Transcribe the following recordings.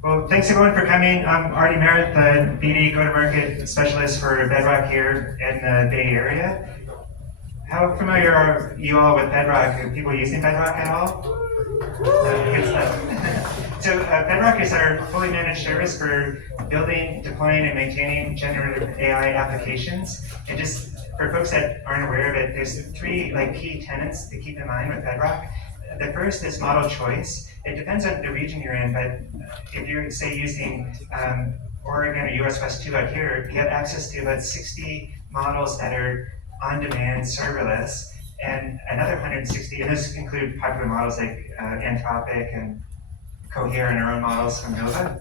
Well, thanks everyone for coming. I'm Artie Merritt, the BD go-to-market specialist for Bedrock here in the Bay Area. How familiar are you all with Bedrock? Are people using Bedrock at all? Good stuff. So Bedrock is our fully managed service for building, deploying, and maintaining generative AI applications. And just for folks that aren't aware of it, there's three key tenets to keep in mind with Bedrock. The first is model choice. It depends on the region you're in, but if you're, say, using Oregon or US West 2 out here, you have access to about 60 models that are on-demand serverless, and another 160, and this include popular models like Anthropic and Cohere and our own models from Nova.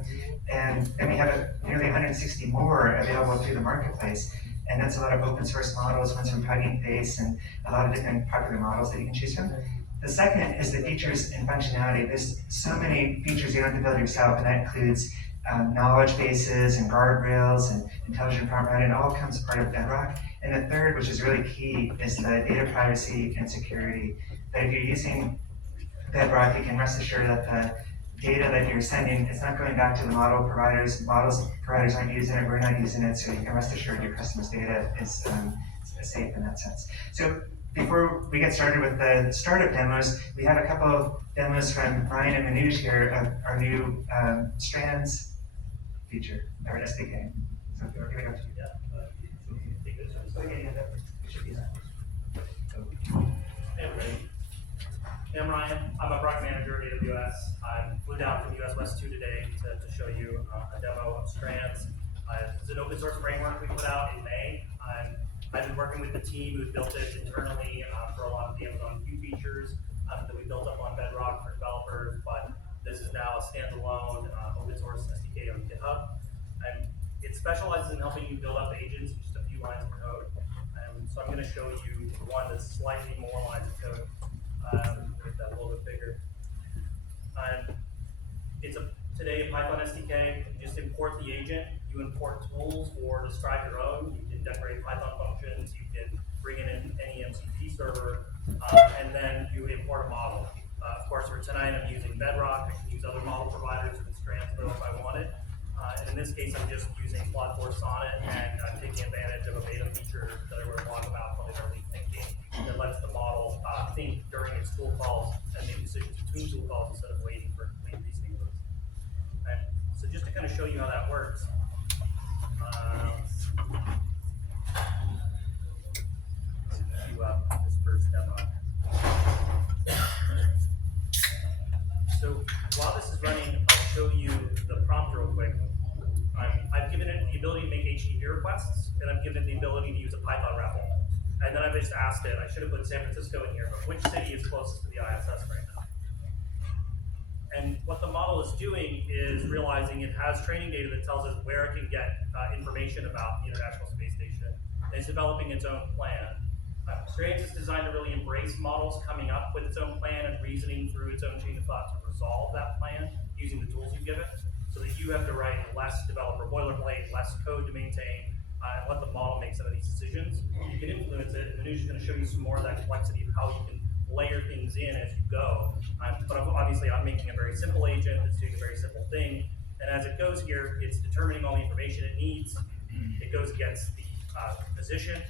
And then we have nearly 160 more available through the marketplace. And that's a lot of open source models, ones from Hugging Face, and a lot of different popular models that you can choose from. The second is the features and functionality. There's so many features you don't have to build yourself, and that includes knowledge bases and guardrails and intelligent prompt routing. It all comes part of Bedrock. And the third, which is really key, is the data privacy and security. That if you're using Bedrock, you can rest assured that the data that you're sending is not going back to the model providers. Models providers aren't using it, we're not using it, so you can rest assured your customers' data is safe in that sense. So before we get started with the startup demos, we have a couple of demos from Ryan and Manoj here of our new Strands feature, our SDK. So here we go. Hey everybody, I'm Ryan. I'm a product manager at AWS. I flew down from US West 2 today to show you a demo of Strands. It's an open source framework we put out in May. I've been working with the team who built it internally for a lot of the Amazon Q features that we built up on Bedrock for developers, but this is now a standalone open source SDK on GitHub. And it specializes in helping you build up agents in just a few lines of code. So I'm going to show you one that's slightly more lines of code, make that a little bit bigger. It's today a Python SDK. You just import the agent. You import tools or describe your own. You can decorate Python functions. You can bring in any MCP server, and then you import a model. Of course, for tonight, I'm using Bedrock. I can use other model providers and Strands though if I wanted. And in this case, I'm just using Claude 4 Sonnet, and I'm taking advantage of a beta feature that I wrote a blog about called early thinking that lets the model think during its tool calls and make decisions between tool calls instead of waiting for complete reasoning loops. And so just to kind of show you how that works, let's queue up this first demo. So while this is running, I'll show you the prompt real quick. I've given it the ability to make HTTP requests, and I've given it the ability to use a Python REPL. And then I've just asked it, I should have put San Francisco in here, but which city is closest to the ISS right now? And what the model is doing is realizing it has training data that tells it where it can get information about the International Space Station. And it's developing its own plan. Strands is designed to really embrace models coming up with its own plan and reasoning through its own chain of thought to resolve that plan using the tools you give it, so that you have to write less developer boilerplate, less code to maintain, and let the model make some of these decisions. You can influence it, and Manoj is going to show you some more of that complexity of how you can layer things in as you go. But obviously, I'm making a very simple agent that's doing a very simple thing, and as it goes here, it's determining all the information it needs. It goes against the position.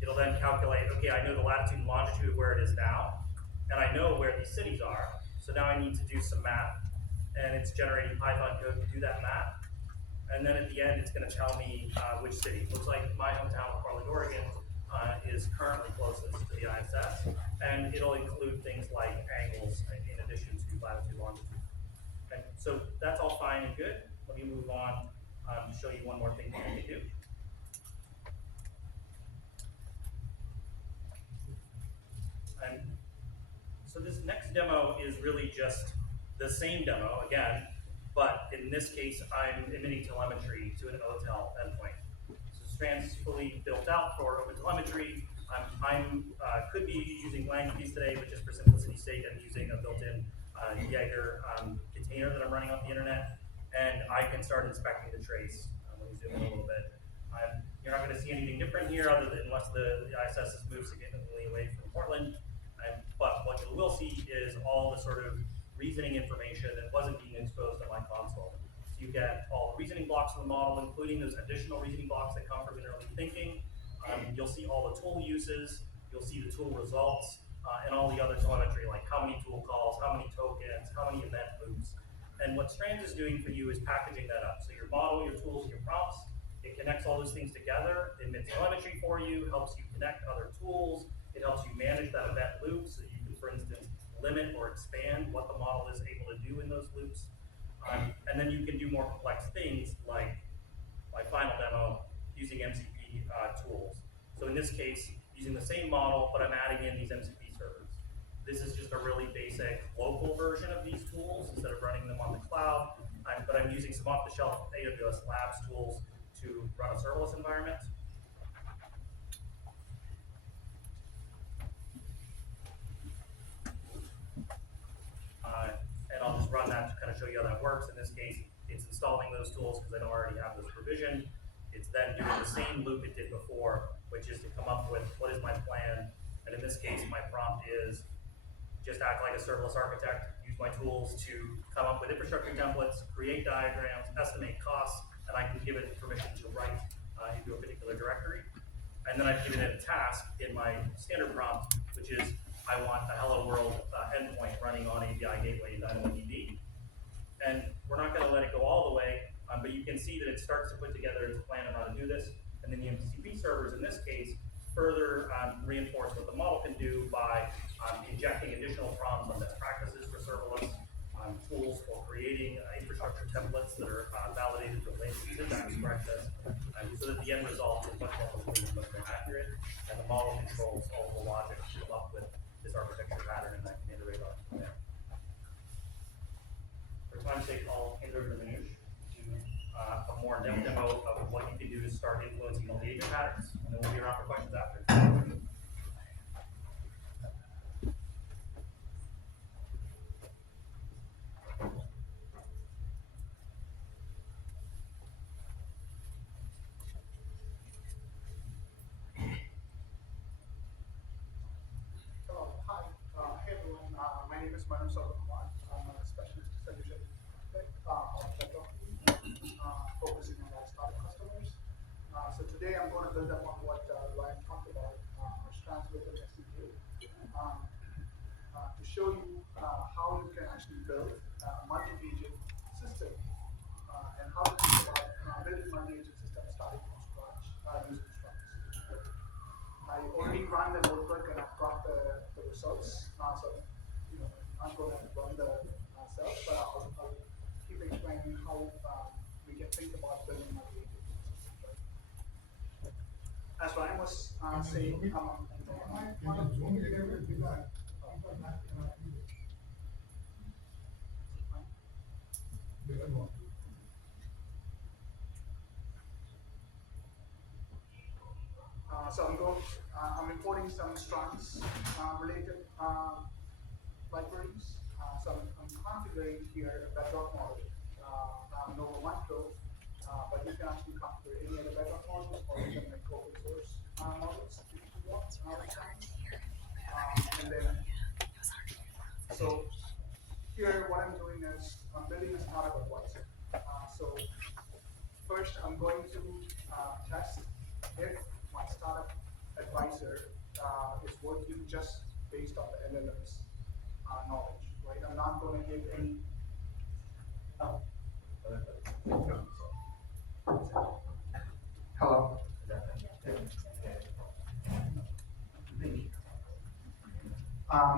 It'll then calculate, okay, I know the latitude and longitude of where it is now, and I know where these cities are, so now I need to do some math, and it's generating Python code to do that math. And then at the end, it's going to tell me which city. It looks like my hometown of Portland, Oregon, is currently closest to the ISS, and it'll include things like angles in addition to latitude and longitude. Okay, so that's all fine and good. Let me move on to show you one more thing that we can do. And so this next demo is really just the same demo again, but in this case, I'm emitting telemetry to an OTel endpoint. So Strands is fully built out for open telemetry. I could be using LangFuse today, but just for simplicity's sake, I'm using a built-in Jaeger container that I'm running off the internet, and I can start inspecting the trace. Let me zoom in a little bit. You're not going to see anything different here, other than unless the ISS has moved significantly away from Portland. But what you will see is all the sort of reasoning information that wasn't being exposed on my cloud So you get all the reasoning blocks of the model, including those additional reasoning blocks that come from interleaved thinking. You'll see all the tool uses, you'll see the tool results, and all the other telemetry, like how many tool calls, how many tokens, how many event loops. And what Strands is doing for you is packaging that up. So your model, your tools, and your prompts, it connects all those things together, it emits telemetry for you, helps you connect other tools, it helps you manage that event loop, so you can, for instance, limit or expand what the model is able to do in those loops. And then you can do more complex things like my final demo using MCP tools. So in this case, using the same model, but I'm adding in these MCP servers. This is just a really basic local version of these tools instead of running them on the cloud. But I'm using some off-the-shelf AWS Labs tools to run a serverless environment. And I'll just run that to kind of show you how that works. In this case, it's installing those tools because I know I already have those provisioned. It's then doing the same loop it did before, which is to come up with what is my plan. And in this case, my prompt is just act like a serverless architect, use my tools to come up with infrastructure templates, create diagrams, estimate costs, and I can give it permission to write into a particular directory. And then I've given it a task in my standard prompt, which is I want a hello world endpoint running on API Gateway DynamoDB. And we're not going to let it go all the way, but you can see that it starts to put together its plan of how to do this. And then the MCP servers, in this case, further reinforce what the model can do by injecting additional prompts on best practices for serverless, tools for creating infrastructure templates that are validated with language syntax correctness, so that the end result is much more complete and much more accurate, and the model controls all the logic to come up with this architecture pattern, and I can iterate on from there. For time's sake, I'll hand over to Manoush to a more in-depth demo of what you can do to start influencing all the agent patterns, and then we'll be around for questions after. Hey everyone, my name is Manoush. I'm a specialist solution of Bedrock, focusing on our startup customers. So today I'm going to build up on what Ryan talked about, our strands with an SDK, to show you how you can actually build a multi-agent system and how to think about building multi-agent system starting from scratch using strands. I already ran the notebook and I've got the results. So, I'm going to run the cells, but I'll keep explaining how we can think about building multi-agent systems. Right? As Ryan was saying, so I'm importing some strands related libraries. So I'm configuring here a Bedrock model, Nova Micro, but you can actually configure any other Bedrock models, or you can make open source models if you want. And then, so here what I'm doing is I'm building a startup advisor. So first I'm going to test if my startup advisor is working just based on the LLM's knowledge, right? I'm not going to give any. Hello.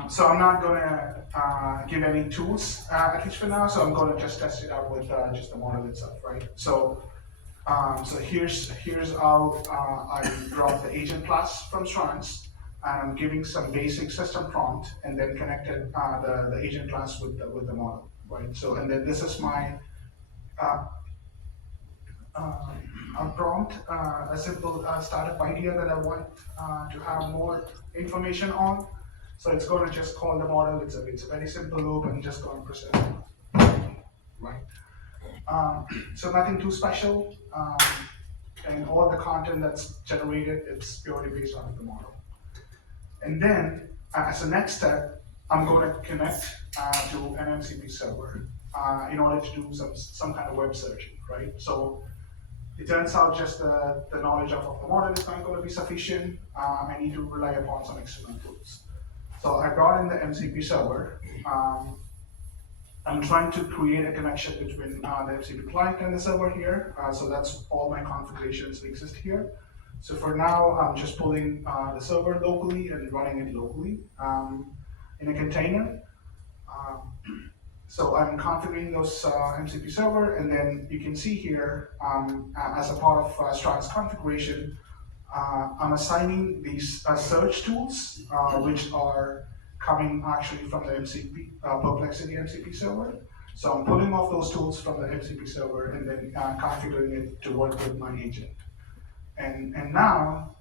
So I'm not going to give any tools, at least for now. So I'm going to just test it out with just the model itself, right? So here's how I brought the agent class from strands, and I'm giving some basic system prompt, and then connected the agent class with the model, right? So and then this is my prompt, a simple startup idea that I want to have more information on. So it's going to just call the model. It's a very simple loop, and just going to process it, right? So nothing too special, and all the content that's generated, it's purely based on the model. And then, as a next step, I'm going to connect to an MCP server. in order to do some kind of web searching, right? So it turns out just the knowledge of the model is not going to be sufficient. I need to rely upon some external tools. So I brought in the MCP server. I'm trying to create a connection between the MCP client and the server here. So that's all my configurations exist here. So for now, I'm just pulling the server locally and running it locally in a container. Um, so I'm configuring those MCP server, and then you can see here, as a part of Strata's configuration, I'm assigning these search tools, which are coming actually from the MCP, Perplexity MCP server. So I'm pulling off those tools from the MCP server and then configuring it to work with my agent. And now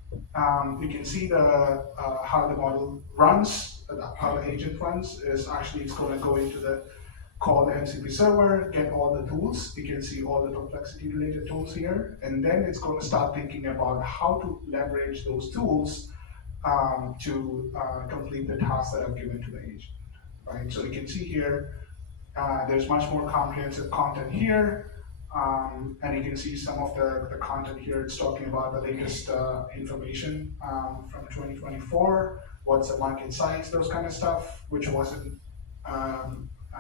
you can see how the model runs, how the agent runs is actually it's going to go into the call the MCP server, get all the tools. You can see all the complexity related tools here, and then it's going to start thinking about how to leverage those tools to complete the tasks that I've given to the agent. Right. So you can see here, there's much more comprehensive content here. And you can see some of the content here. It's talking about the latest information from 2024, what's the market size, those kind of stuff, which wasn't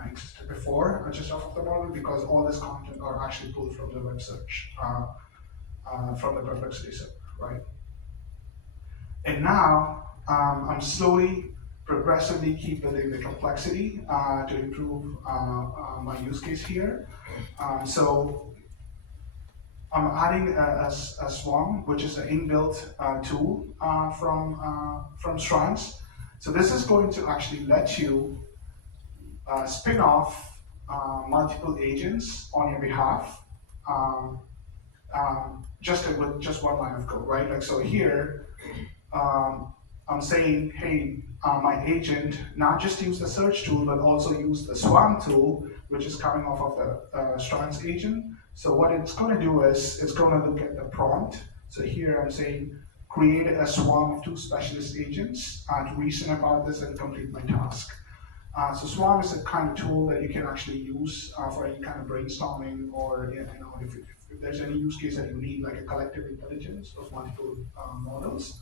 existed before, just off of the model, because all this content are actually pulled from the web search, from the Perplexity server, right? And now I'm slowly, progressively keep building the complexity to improve my use case here. So I'm adding a Swarm, which is an inbuilt tool from Strands. So this is going to actually let you spin off multiple agents on your behalf, with just one line of code, right? Like so here, I'm saying, hey, my agent not just use the search tool, but also use the Swarm tool, which is coming off of the Strands agent. So what it's going to do is it's going to look at the prompt. So here I'm saying, create a swarm of 2 specialist agents to reason about this and complete my task. So Swarm is a kind of tool that you can actually use for any kind of brainstorming, or if there's any use case that you need, like a collective intelligence of multiple models.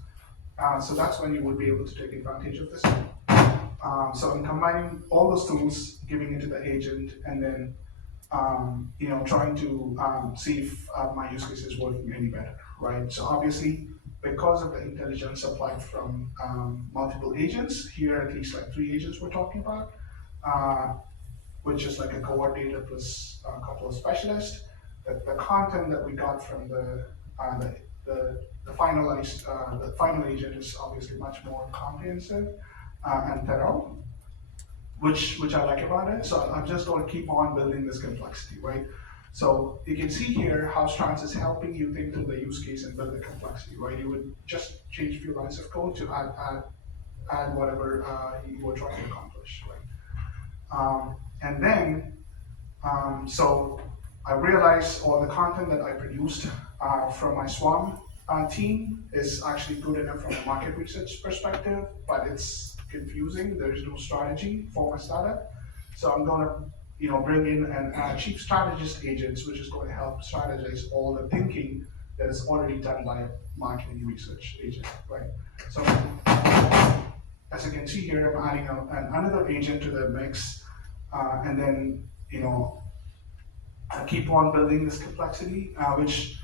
So that's when you would be able to take advantage of this. So I'm combining all those tools, giving it to the agent, and then trying to see if my use case is working any better, right? So obviously, because of the intelligence applied from multiple agents, here at least like 3 agents we're talking about, which is like a coordinator plus a couple of specialists. The content that we got from the final agent is obviously much more comprehensive and thorough, which I like about it. So I'm just going to keep on building this complexity, right? So you can see here how Strands is helping you think through the use case and build the complexity, right? You would just change a few lines of code to add whatever you were trying to accomplish, right? And then, so I realized all the content that I produced from my Swarm team is actually good enough from a market research perspective, but it's confusing. There is no strategy for my startup. So I'm going to bring in a chief strategist agent, which is going to help strategize all the thinking that is already done by a marketing research agent, right? So as you can see here, I'm adding another agent to the mix, and then I keep on building this complexity, which,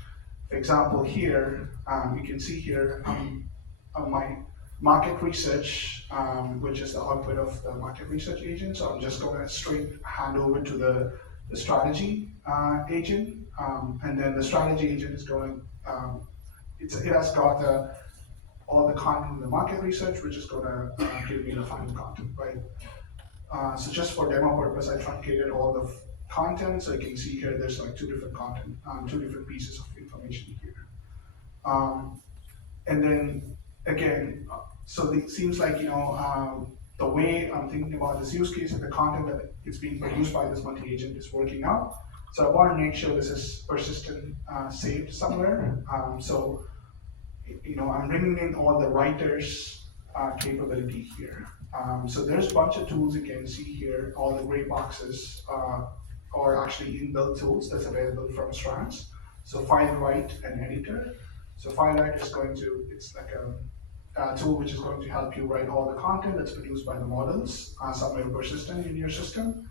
for example, here you can see here my market research, which is the output of the market research agent. So I'm just going to straight hand over to the strategy agent, and then the strategy agent is going. It has got all the content in the market research, which is going to give me the final content, right? So just for demo purpose, I truncated all the content. So you can see here, there's like 2 different content, 2 different pieces of information here. And then again, so it seems like, the way I'm thinking about this use case and the content that is being produced by this multi-agent is working out. So I want to make sure this is persistent, saved somewhere. So, I'm bringing in all the writers capability here. So there's a bunch of tools you can see here, all the gray boxes or actually inbuilt tools that's available from Strands. So FileWrite and Editor. So FileWrite is going to, it's like a tool which is going to help you write all the content that's produced by the models, somewhere persistent in your system.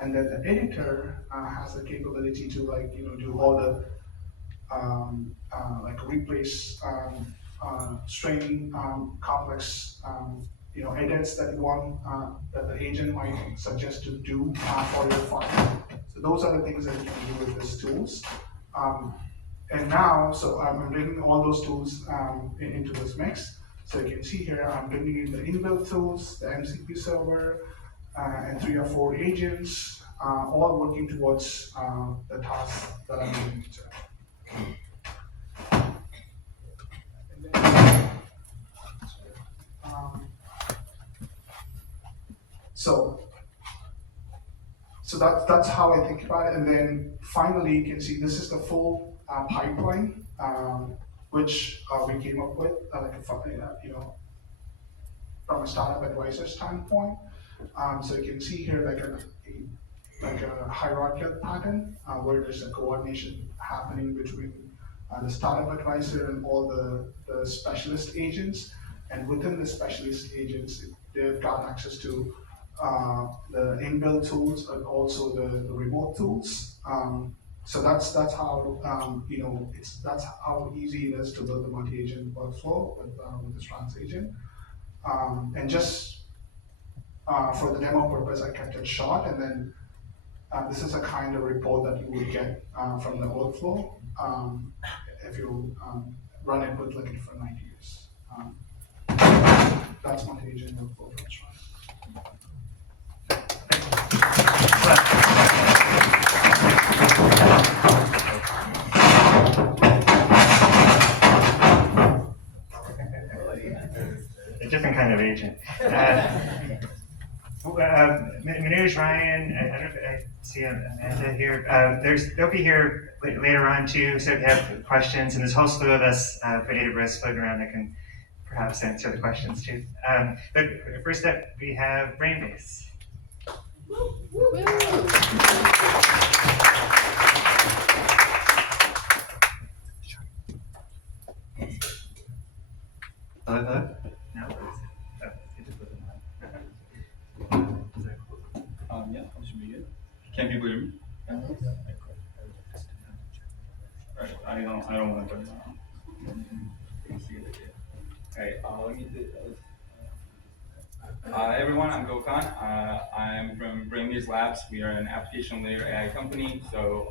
And then the editor has the capability to do all the like replace string complex edits that one that the agent might suggest to do for your file. So those are the things that you can do with these tools. And now, so I'm bringing all those tools into this mix. So you can see here, I'm bringing in the inbuilt tools, the MCP server, and 3 or 4 agents, all working towards the task that I'm doing today. And then, so that's how I think about it. And then finally, you can see this is the full pipeline, which we came up with, from a startup advisor standpoint. So you can see here like a hierarchical pattern where there's a coordination happening between the startup advisor and all the specialist agents. And within the specialist agents, they've got access to the inbuilt tools and also the remote tools. So that's how that's how easy it is to build a multi-agent workflow with the Strands agent. And just for the demo purpose, I kept it short, and then this is a kind of report that you would get from the workflow if you run it with like for 90 years. That's multi-agent workflow from Strands. A different kind of agent. Manoj, Ryan, I don't know if I see Amanda here. They'll be here later on too, so if you have questions, and there's a whole slew of us for AWS floating around that can perhaps answer the questions too. But first up, we have Brainbase. Hello? No. Yeah, that should be good. Can people hear me? Right, I don't want to turn it on. Alright, let me do this. Everyone, I'm Gokhan. I'm from Brainbase Labs. We are an application layer AI company. So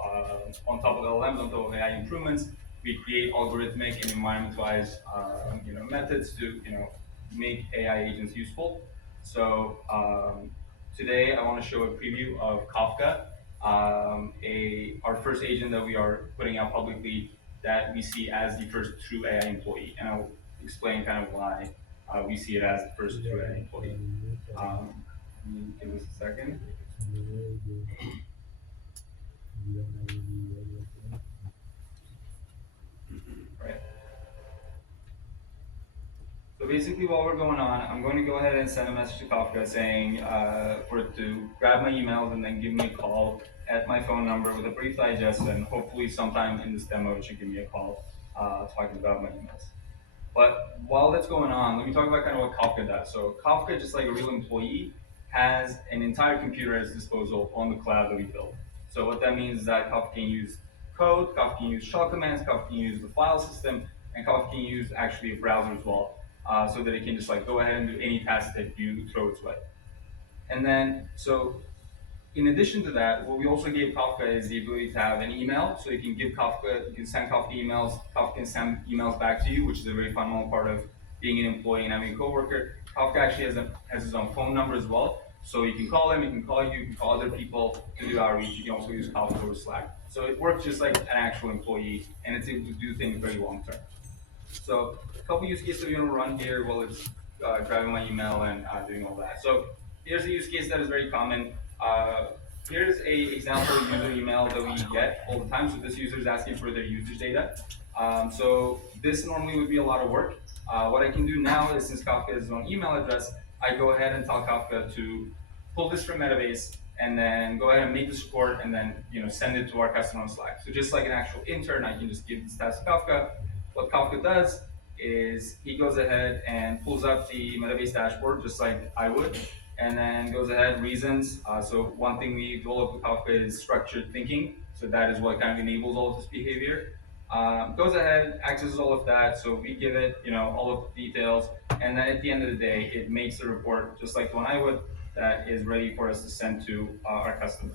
on top of LLMs, on top of AI improvements, we create algorithmic and environmentalized methods to make AI agents useful. So today I want to show a preview of Kafka, our first agent that we are putting out publicly that we see as the first true AI employee, and I'll explain kind of why we see it as the first true AI employee. Give us a second. Right. So basically while we're going on, I'm going to go ahead and send a message to Kafka saying for it to grab my emails and then give me a call at my phone number with a brief digest, and hopefully sometime in this demo it should give me a call talking about my emails. But while that's going on, let me talk about kind of what Kafka does. So Kafka, just like a real employee, has an entire computer at its disposal on the cloud that we built. So what that means is that Kafka can use code, Kafka can use shell commands, Kafka can use the file system, and Kafka can use actually a browser as well, so that it can just like go ahead and do any task that you throw its way. And then, so in addition to that, what we also gave Kafka is the ability to have an email. So you can send Kafka emails, Kafka can send emails back to you, which is a very fundamental part of being an employee and having a coworker. Kafka actually has his own phone number as well. So you can call him, you can call you can call other people to do outreach. You can also use Kafka or Slack. So it works just like an actual employee, and it's able to do things very long term. So a couple use cases we're going to run here while it's grabbing my email and doing all that. So here's a use case that is very common. Here's a example user email that we get all the time. So this user is asking for their users data. So this normally would be a lot of work. What I can do now is, since Kafka has his own email address, I go ahead and tell Kafka to pull this from Metabase and then go ahead and make this report, and then send it to our customer on Slack. So just like an actual intern, I can just give this task to Kafka. What Kafka does is he goes ahead and pulls up the Metabase dashboard just like I would, and then goes ahead, reasons. So one thing we developed with Kafka is structured thinking. So that is what kind of enables all of this behavior. Goes ahead, accesses all of that. So we give it, all of the details, and then at the end of the day, it makes a report just like the one I would that is ready for us to send to our customer.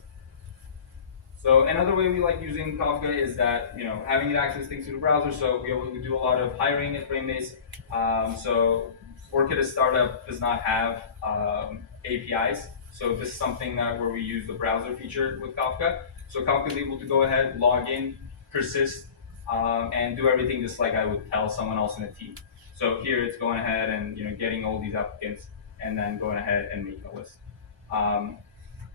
So another way we like using Kafka is that having it access things through the browser. So we do a lot of hiring at Brainbase. So work at a startup does not have APIs. So this is something where we use the browser feature with Kafka. So Kafka is able to go ahead, log in, persist, and do everything just like I would tell someone else in a team. So here it's going ahead and getting all these applicants and then going ahead and making a list.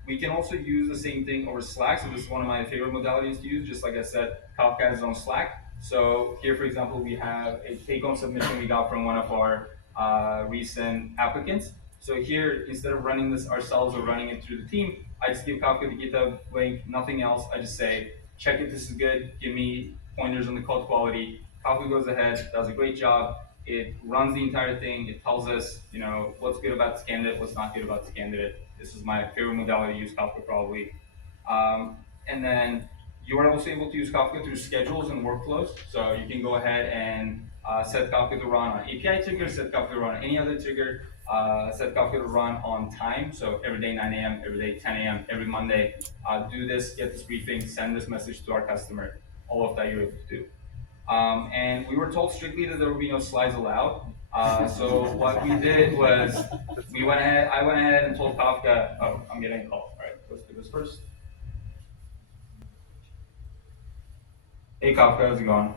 We can also use the same thing over Slack. So this is one of my favorite modalities to use. Just like I said, Kafka has its own Slack. So here, for example, we have a take-home submission we got from one of our recent applicants. So here, instead of running this ourselves or running it through the team, I just give Kafka the GitHub link, nothing else. I just say, check if this is good, give me pointers on the code quality. Kafka goes ahead, does a great job. It runs the entire thing. It tells us, what's good about this candidate, what's not good about this candidate. This is my favorite modality to use Kafka probably. And then you are also able to use Kafka through schedules and workflows. So you can go ahead and set Kafka to run on API trigger, set Kafka to run on any other trigger, set Kafka to run on time. So every day 9 a.m., every day 10 a.m., every Monday. Do this, get this briefing, send this message to our customer. All of that you're able to do. And we were told strictly that there would be no slides allowed. So what we did was I went ahead and told Kafka, oh, I'm getting a call. All right, let's do this first. Hey Kafka, how's it going?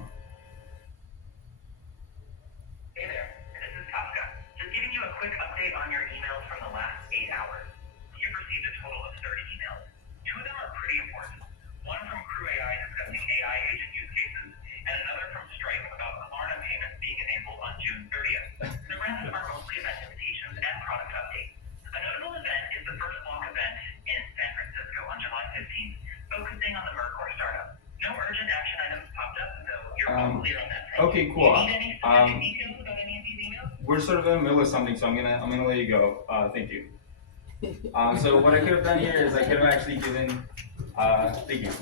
Hey there, this is Kafka. Just giving you a quick update on your emails from the last 8 hours. You've received a total of 30 emails. 2 of them are pretty important. One from Crew AI discussing AI agent use cases, and another from Stripe about Klarna payments being enabled on June 30th. The rest are mostly event invitations and product updates. A notable event is the first block event in San Francisco on July 15th, focusing on the Mercor startup. No urgent action items popped up, so you're probably on that side. Okay, cool. Do you need any specific details about any of these emails? We're sort of in the middle of something, so I'm gonna let you go. Thank you. So what I could have done here is I could have actually given. Thank you. So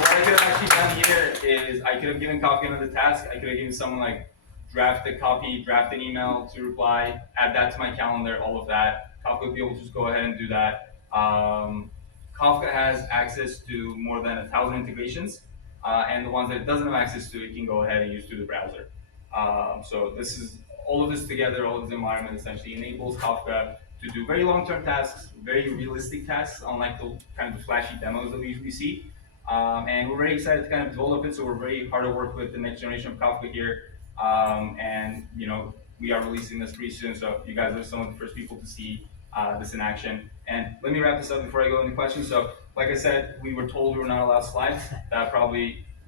what I could have actually done here is I could have given Kafka another task. I could have given someone like draft a copy, draft an email to reply, add that to my calendar, all of that. Kafka would be able to just go ahead and do that. Kafka has access to more than 1,000 integrations, and the ones that it doesn't have access to, it can go ahead and use through the browser. So this is all of this together, all of this environment essentially enables Kafka to do very long-term tasks, very realistic tasks, unlike the kind of flashy demos that we usually see. And we're very excited to kind of develop it, so we're very hard to work with the next generation of Kafka here. And we are releasing this pretty soon, so you guys are some of the first people to see this in action. And let me wrap this up before I go into questions. So, like I said, we were told we were not allowed slides.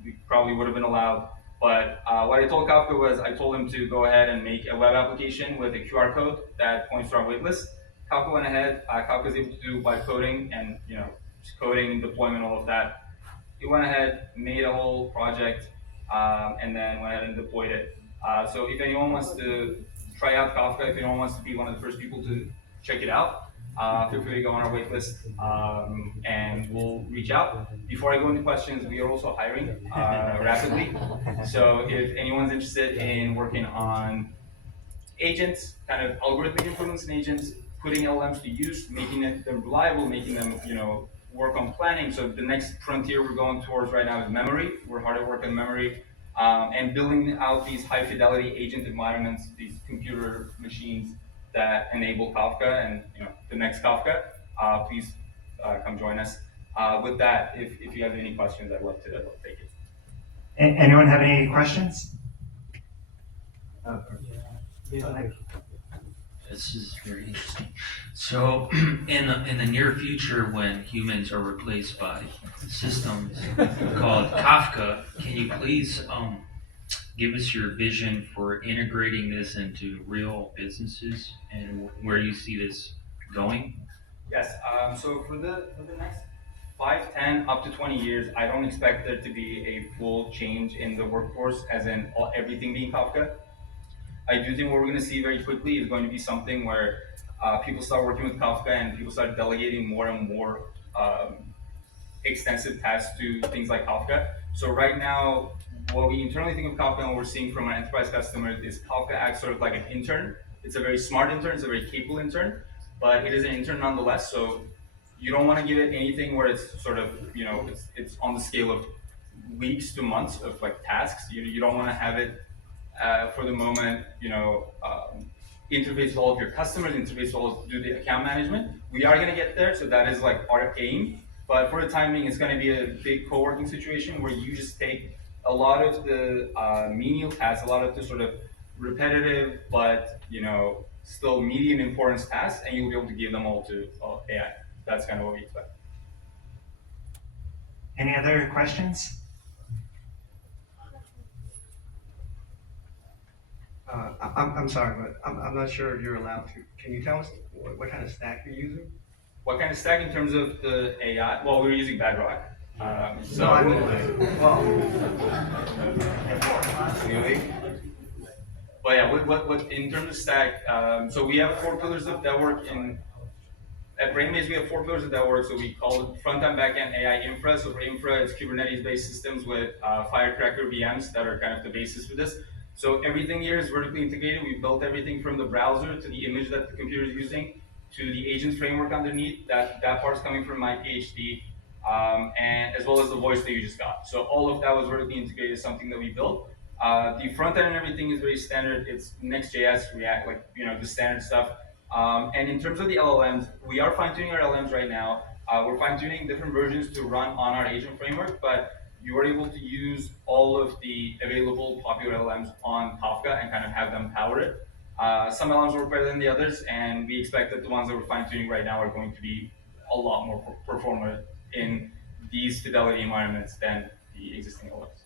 We probably would have been allowed. But what I told Kafka was I told him to go ahead and make a web application with a QR code that points to our waitlist. Kafka went ahead. Kafka was able to do by coding and just coding, deployment, all of that. He went ahead, made a whole project, and then went ahead and deployed it. So if anyone wants to try out Kafka, if anyone wants to be one of the first people to check it out, feel free to go on our waitlist, and we'll reach out. Before I go into questions, we are also hiring rapidly. So if anyone's interested in working on agents, kind of algorithmic improvements in agents, putting LLMs to use, making them reliable, making them work on planning. So the next frontier we're going towards right now is memory. We're hard at work on memory, and building out these high fidelity agent environments, these computer machines that enable Kafka and the next Kafka. Please come join us. With that, if you have any questions, I'd love to take it. Anyone have any questions? This is very interesting. So, in the near future, when humans are replaced by systems called Kafka, can you please give us your vision for integrating this into real businesses and where you see this going? Yes. So for the next 5, 10, up to 20 years, I don't expect there to be a full change in the workforce, as in everything being Kafka. I do think what we're going to see very quickly is going to be something where people start working with Kafka and people start delegating more and more extensive tasks to things like Kafka. So right now, what we internally think of Kafka and what we're seeing from our enterprise customers is Kafka acts sort of like an intern. It's a very smart intern, it's a very capable intern, but it is an intern nonetheless. So you don't want to give it anything where it's sort of, it's on the scale of weeks to months of like tasks. You don't want to have it for the moment, interface with all of your customers, interface with all, do the account management. We are going to get there, so that is like our aim. But for the time being, it's going to be a big co-working situation where you just take a lot of the menial tasks, a lot of the sort of repetitive, but still medium importance tasks, and you'll be able to give them all to AI. That's kind of what we expect. Any other questions? I'm sorry, but I'm not sure if you're allowed to. Can you tell us what kind of stack you're using? What kind of stack in terms of the AI? Well, we're using Bedrock. No, I mean, well, really? But yeah, what in terms of stack? So we have 4 pillars that work in. At Brainbase, we have 4 pillars that work. So we call it front-end, back-end, AI infra. So for infra, it's Kubernetes-based systems with Firecracker VMs that are kind of the basis for this. So everything here is vertically integrated. We built everything from the browser to the image that the computer is using to the agent framework underneath. That part's coming from my PhD, and as well as the voice that you just got. So all of that was vertically integrated, something that we built. The front end and everything is very standard. It's Next.js, React, the standard stuff. And in terms of the LLMs, we are fine-tuning our LLMs right now. We're fine-tuning different versions to run on our agent framework, but you are able to use all of the available popular LLMs on Kafka and kind of have them power it. Some LLMs work better than the others, and we expect that the ones that we're fine-tuning right now are going to be a lot more performant in these fidelity environments than the existing LLMs.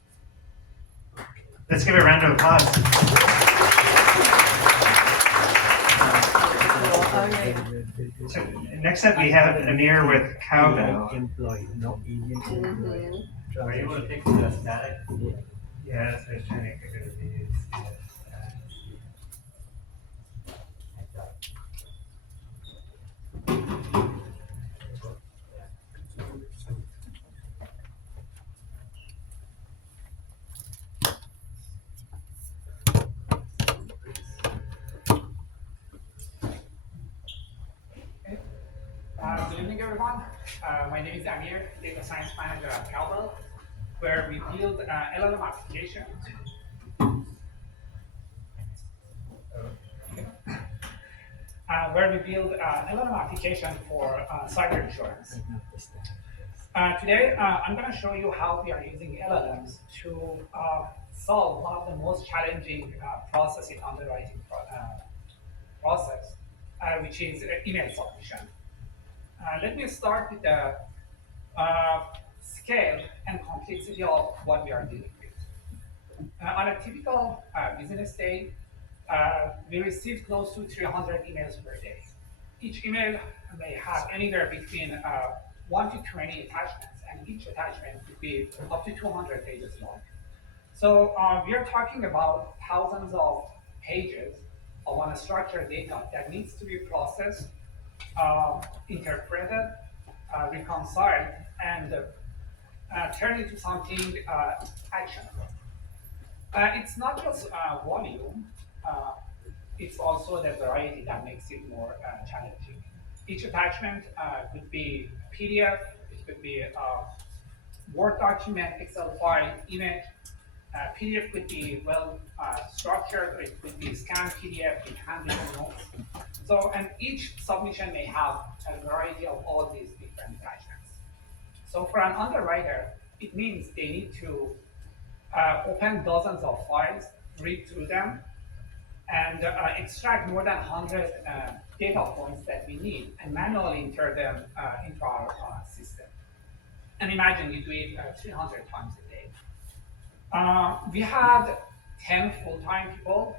Let's give a round of applause. So next up, we have Amir with Cowbell. Employee, no agent employee. Are you able to pick the static? Yeah, that's what I was trying to figure it is. Good evening, everyone. My name is Amir, Data Science Manager at Cowbell, where we build LLM applications. LLM application for cyber insurance. Today, I'm going to show you how we are using LLMs to solve one of the most challenging process in underwriting process, which is email submission. Let me start with the scale and complexity of what we are dealing with. On a typical business day, we receive close to 300 emails per day. Each email may have anywhere between 1 to 20 attachments, and each attachment could be up to 200 pages long. So we are talking about thousands of pages of unstructured data that needs to be processed, interpreted, reconciled, and turned into something actionable. It's not just volume, it's also the variety that makes it more challenging. Each attachment could be PDF, it could be a Word document, Excel file, image. PDF could be well structured, or it could be scanned PDF with handwritten notes. So, and each submission may have a variety of all these different attachments. So for an underwriter, it means they need to open dozens of files, read through them, and extract more than 100 data points that we need, and manually enter them into our system. And imagine you do it 300 times a day. We had 10 full-time people,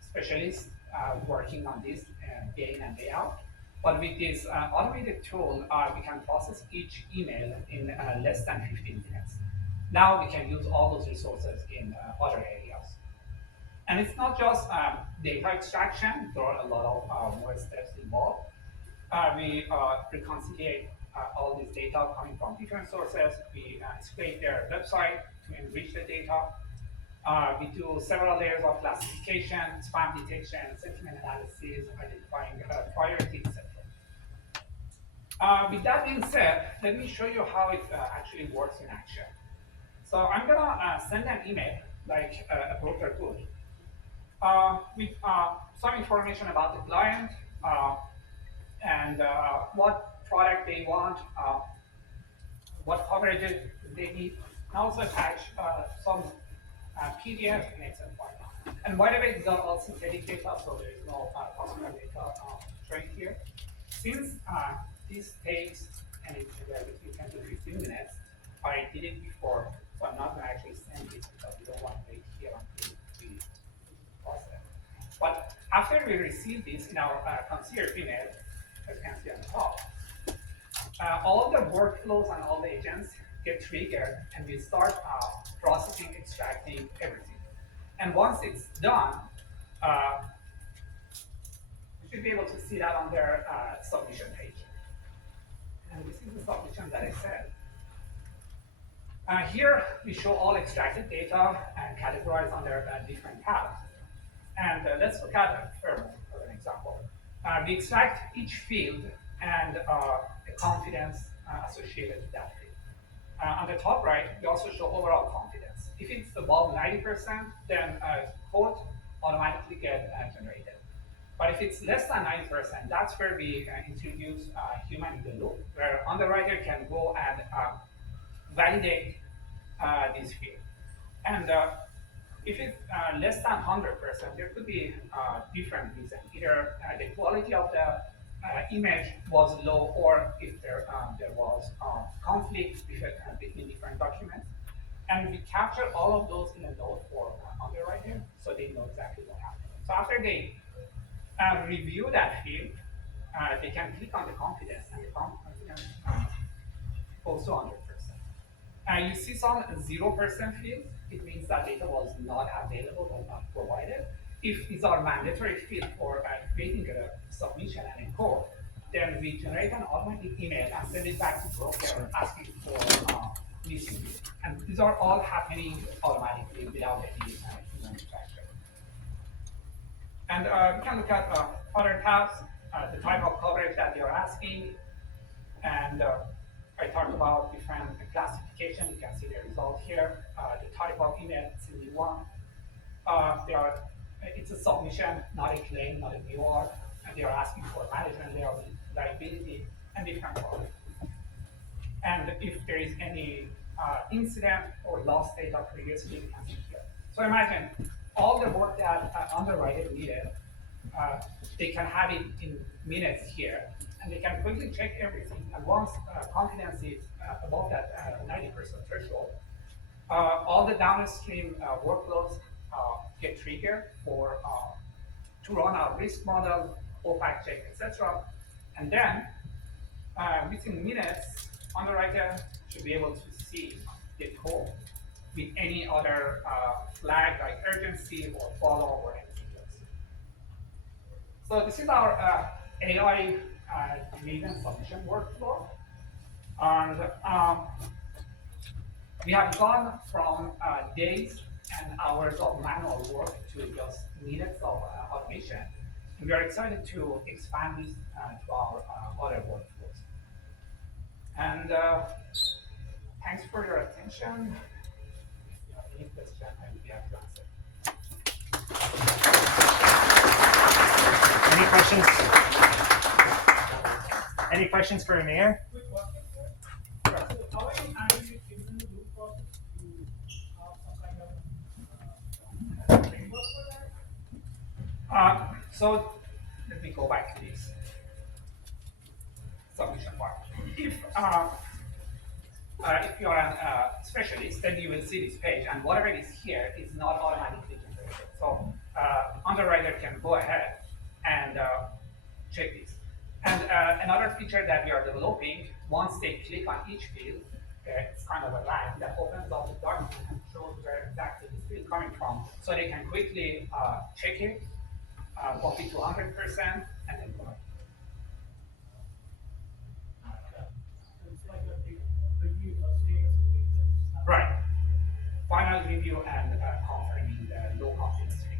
specialists, working on this day in and day out. But with this automated tool, we can process each email in less than 15 minutes. Now we can use all those resources in other areas. And it's not just data extraction, there are a lot of more steps involved. We reconcile all this data coming from different sources. We scrape their website to enrich the data. We do several layers of classification, spam detection, sentiment analysis, identifying priority, etc. With that being said, let me show you how it actually works in action. So I'm gonna send an email like a broker would with some information about the client and what product they want, what coverages they need, and also attach some PDF and Excel file. And by the way, these are all synthetic data, so there is no customer data trained here. Since this takes anywhere between 10 to 15 minutes, I did it before, so I'm not going to actually send it because we don't want to wait here until we process. But after we receive this in our concierge email, as you can see on the top, all the workflows and all the agents get triggered, and we start processing, extracting everything. And once it's done, you should be able to see that on their submission page. And this is the submission that I said. Here we show all extracted data and categorized under different tabs. And let's look at firm as an example. We extract each field and the confidence associated with that field. On the top right, we also show overall confidence. If it's above 90%, then a quote automatically get generated. But if it's less than 90%, that's where we introduce human in the loop, where underwriter can go and validate this field. And if it's less than 100%, there could be different reasons. Either the quality of the image was low, or if there was conflict between different documents. And we capture all of those in a note for underwriter, so they know exactly what happened. So after they review that field, they can click on the confidence, and the confidence goes to 100%. You see some 0% fields, it means that data was not available or not provided. If these are mandatory fields for creating a submission and a code, then we generate an automatic email and send it back to broker asking for missing fields. And these are all happening automatically without any human interaction. And we can look at other tabs, the type of coverage that you're asking, and I talked about different classification. You can see the result here. The type of email, it's a new one. It's a submission, not a claim, not a BOR, and they are asking for management layer, liability, and different products. And if there is any incident or lost data previously, we can see here. So imagine all the work that underwriter needed, they can have it in minutes here, and they can quickly check everything. And once confidence is above that 90% threshold, all the downstream workloads get triggered to run our risk model, OFAC check, etc. And then within minutes, underwriter should be able to see the code with any other flag like urgency or follow or anything else. So this is our AI driven submission workflow. And we have gone from days and hours of manual work to just minutes of automation. And we are excited to expand this to our other workflows. And thanks for your attention. If you have any question, I will be happy to answer. Any questions for Amir? So let me go back to this submission part. If you are a specialist, then you will see this page, and whatever is here is not automatically generated. So underwriter can go ahead and check this. And another feature that we are developing, once they click on each field, it's kind of a line that opens up the document and shows where exactly this field is coming from. So they can quickly check it, bump it to 100%, and then go. It's like a review of status of the Right. Final review and confirming the low confidence rate.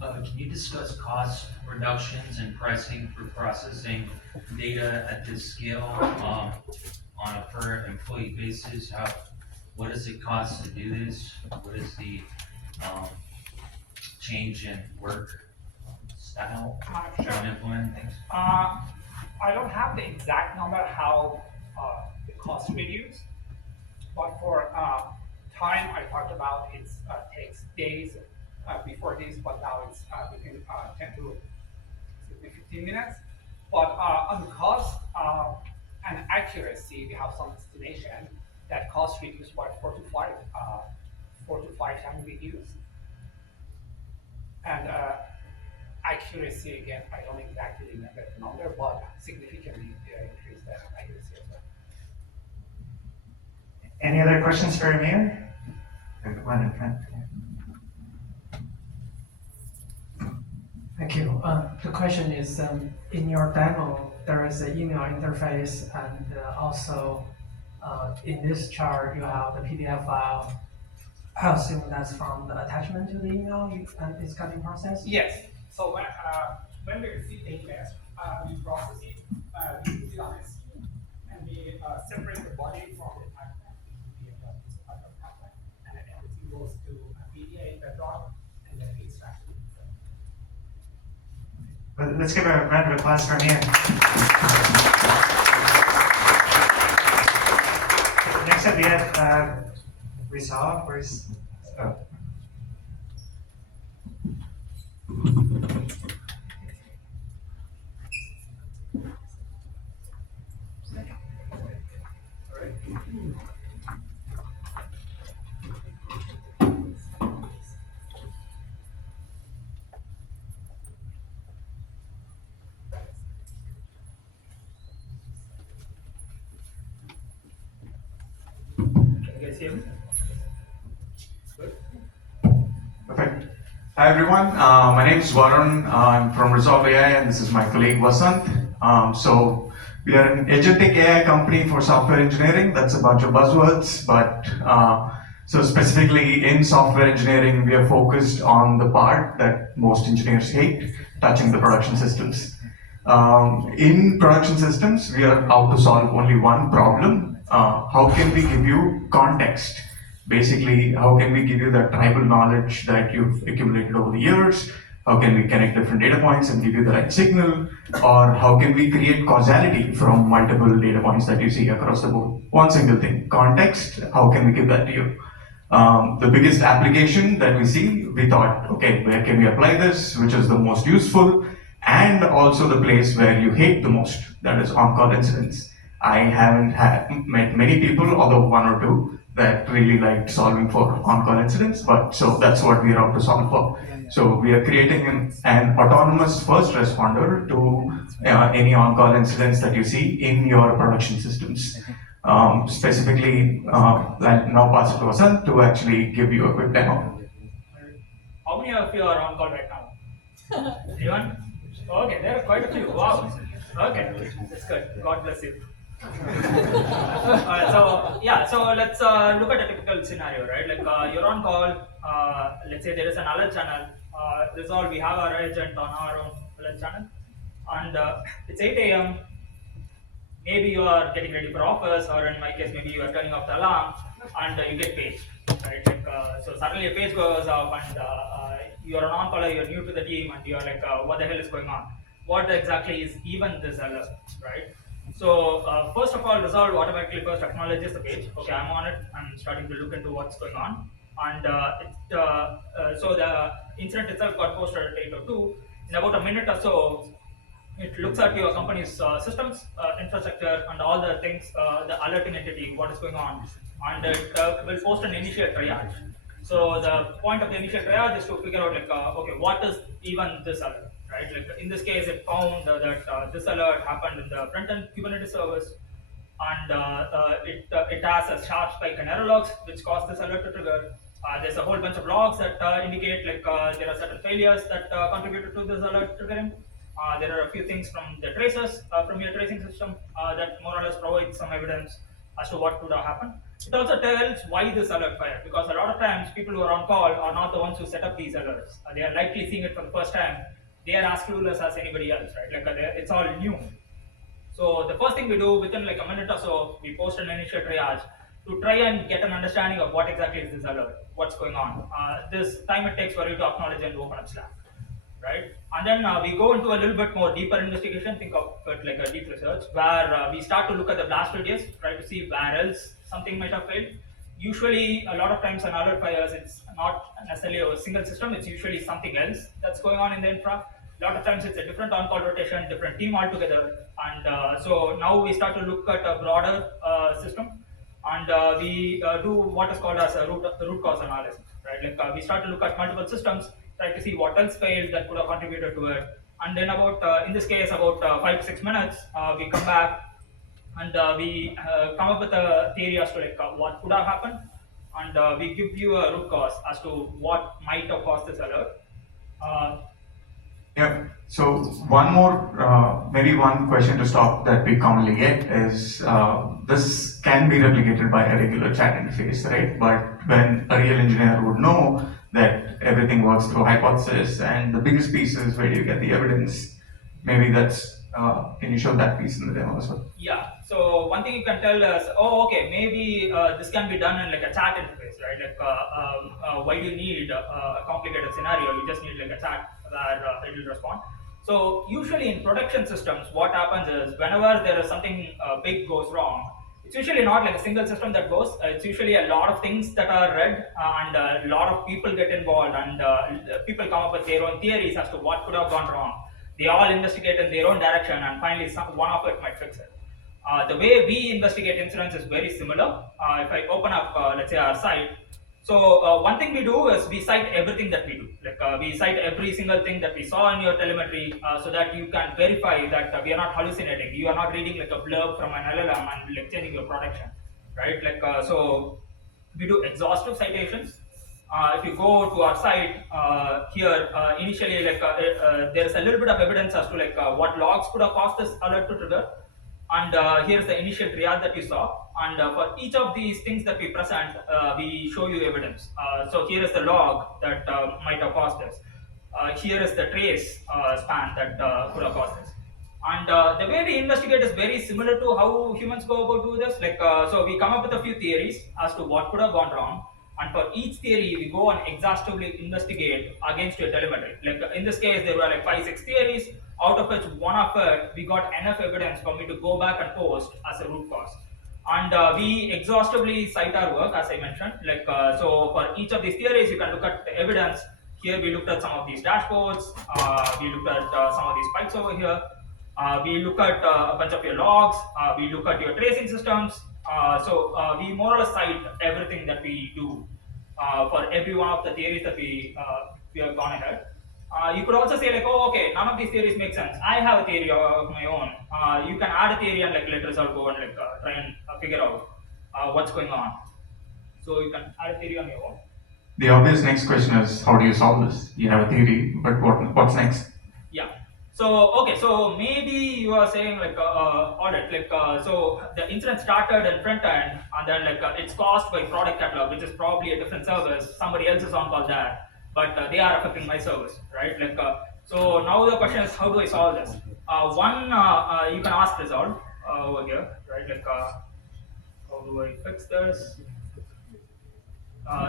Can you discuss cost reductions and pricing for processing data at this scale, on a per employee basis? What does it cost to do this? What is the, change in work style Sure. when implementing things? I don't have the exact number how the cost reduced, but for time I talked about it takes days before this, but now it's between 10 to 15 minutes. But on cost and accuracy, we have some estimation that cost reduced by 4 to 5 times reduced. And accuracy, again, I don't exactly remember the number, but significantly increased the accuracy as well. Any other questions for Amir? One in front. Thank you. The question is, in your demo, there is an email interface, and also in this chart, you have the PDF file. I assume that's from the attachment to the email and it's coming processed? Yes. So when we receive the email, we process it, we put it on a queue, and we separate the body from the pipeline, which would be a piece of pipeline, and then everything goes to PDA, Bedrock, and then we extract it. Let's give a round of applause for Amir. Next up, we have Resolve. Where's oh. Can you guys hear me? Perfect. Hi everyone, my name is Varun. I'm from Resolve AI and this is my colleague Vasant. So we are an agentic AI company for software engineering. That's a bunch of buzzwords, but so specifically in software engineering, we are focused on the part that most engineers hate, touching the production systems. In production systems, we are out to solve only one problem. How can we give you context? Basically, how can we give you that tribal knowledge that you've accumulated over the years? How can we connect different data points and give you the right signal? Or how can we create causality from multiple data points that you see across the board? One single thing, context, how can we give that to you? The biggest application that we see, we thought, okay, where can we apply this? Which is the most useful? And also the place where you hate the most, that is on-call incidents. I haven't met many people, although one or two, that really liked solving for on-call incidents, but so that's what we are out to solve for. So we are creating an autonomous first responder to any on-call incidents that you see in your production systems. Specifically, I'll now pass it to Vasant to actually give you a quick demo. How many of you are on call right now? Anyone? Okay, there are quite a few. Wow. Okay, that's good. God bless you. So let's look at a typical scenario, right? Like you're on call. Let's say there is an alert channel. Resolve, we have our agent on our own alert channel, and it's 8 a.m. Maybe you are getting ready for office, or in my case, maybe you are turning off the alarm, and you get paged, right? Like so suddenly a page goes up, and you are an on-caller, you're new to the team, and you're like, what the hell is going on? What exactly is even this alert, right? So first of all, Resolve automatically first acknowledges the page. Okay, I'm on it. I'm starting to look into what's going on, and so the incident itself got posted at 8:02. In about a minute or so, it looks at your company's systems, infrastructure, and all the things, the alerting entity, what is going on, and it will post an initial triage. So the point of the initial triage is to figure out, like, okay, what is even this alert, right? Like in this case, it found that this alert happened in the front-end Kubernetes service, and it has a sharp spike in error logs, which cause this alert to trigger. There's a whole bunch of logs that indicate like there are certain failures that contributed to this alert triggering. There are a few things from the traces from your tracing system that more or less provide some evidence as to what could have happened. It also tells why this alert fired, because a lot of times people who are on call are not the ones who set up these alerts. They are likely seeing it for the first time. They are as clueless as anybody else, right? Like it's all new. So the first thing we do within like a minute or so, we post an initial triage to try and get an understanding of what exactly is this alert, what's going on. This time it takes for you to acknowledge and open up Slack, right? And then we go into a little bit more deeper investigation, think of it like a deep research, where we start to look at the blast radius, try to see where else something might have failed. Usually, a lot of times an alert fires, it's not necessarily a single system, it's usually something else that's going on in the infra. A lot of times it's a different on-call rotation, different team altogether. And so now we start to look at a broader system, and we do what is called as a root cause analysis, right? Like we start to look at multiple systems, try to see what else failed that could have contributed to it. And then about, in this case, about 5 to 6 minutes, we come back and we come up with a theory as to like what could have happened, and we give you a root cause as to what might have caused this alert. Yeah. So one more, maybe one question to stop that we commonly get is this can be replicated by a regular chat interface, right? But when a real engineer would know that everything works through hypothesis, and the biggest piece is where do you get the evidence? Maybe that's can you show that piece in the demo as well? Yeah. So one thing you can tell is, oh, okay, maybe this can be done in like a chat interface, right? Like, why do you need a complicated scenario? You just need like a chat where it will respond. So usually in production systems, what happens is whenever there is something big goes wrong, it's usually not like a single system that goes. It's usually a lot of things that are read, and a lot of people get involved, and people come up with their own theories as to what could have gone wrong. They all investigate in their own direction, and finally one of it might fix it. The way we investigate incidents is very similar. If I open up, let's say, our site, so one thing we do is we cite everything that we do. Like we cite every single thing that we saw in your telemetry, so that you can verify that we are not hallucinating. You are not reading like a blurb from an LLM and like changing your production, right? Like so, we do exhaustive citations. If you go to our site here, initially like there is a little bit of evidence as to like what logs could have caused this alert to trigger, and here's the initial triage that you saw. And for each of these things that we present, we show you evidence. So here is the log that might have caused this. Here is the trace span that could have caused this. And the way we investigate is very similar to how humans go about do this. Like so, we come up with a few theories as to what could have gone wrong. And for each theory, we go and exhaustively investigate against your telemetry. Like in this case, there were like 5-6 theories, out of which one of it, we got enough evidence for me to go back and post as a root cause. And we exhaustively cite our work, as I mentioned. Like so, for each of these theories, you can look at the evidence. Here, we looked at some of these dashboards. We looked at some of these spikes over here. We look at a bunch of your logs. We look at your tracing systems. So we more or less cite everything that we do for every one of the theories that we have gone ahead. You could also say like, oh, okay, none of these theories make sense. I have a theory of my own. You can add a theory and like let result go and like try and figure out what's going on. So you can add a theory on your own. The obvious next question is, how do you solve this? You have a theory, but what's next? Yeah. So okay, so maybe you are saying like, all right, like so the incident started in front end, and then like it's caused by product catalog, which is probably a different service. Somebody else is on call there, but they are affecting my service, right? Like so now the question is, how do I solve this? One, you can ask resolve over here, right? Like how do I fix this?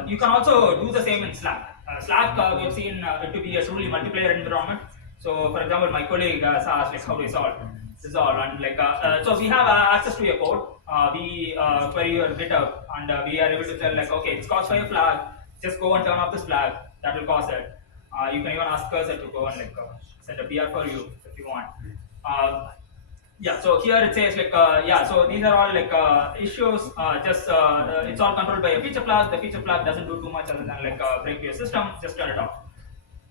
You can also do the same in Slack. Slack, we have seen it to be a truly multiplayer environment. So, for example, my colleague has asked, like, how do I solve and like, so we have access to your code. We query your GitHub, and we are able to tell, like, okay, it's caused by a flag. Just go and turn off this flag. That will cause it. You can even ask Cursor to go and like send a PR for you if you want. Yeah, so here it says like, yeah, so these are all like issues, just it's all controlled by a feature flag. The feature flag doesn't do too much other than like break your system, just turn it off.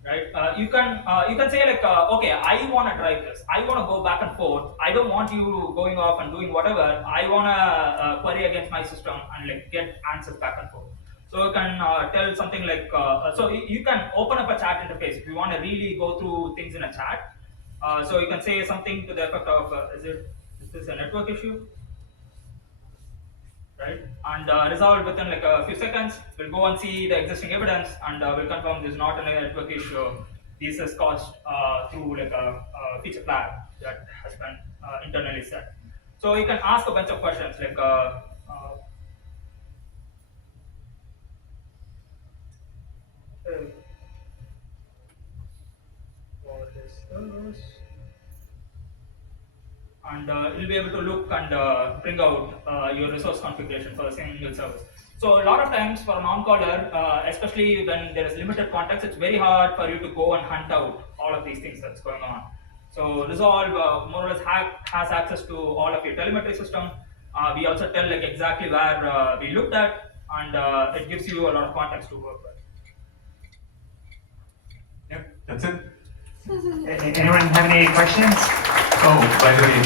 right? You can say like, okay, I want to drive this. I want to go back and forth. I don't want you going off and doing whatever. I want to query against my system and like get answers back and forth. So you can tell something like, so you can open up a chat interface if you want to really go through things in a chat. So you can say something to the effect of, is this a network issue? Right? And resolve within like a few seconds. We'll go and see the existing evidence, and we'll confirm this is not a network issue. This is caused through like a feature flag that has been internally set. So you can ask a bunch of questions like, what is this? And you'll be able to look and bring out your resource configuration for a single service. So a lot of times for a non-caller, especially when there is limited context, it's very hard for you to go and hunt out all of these things that's going on. So Resolve more or less has access to all of your telemetry system. We also tell like exactly where we looked at, and it gives you a lot of context to work with. Yep, that's it. Anyone have any questions? Oh, by the way,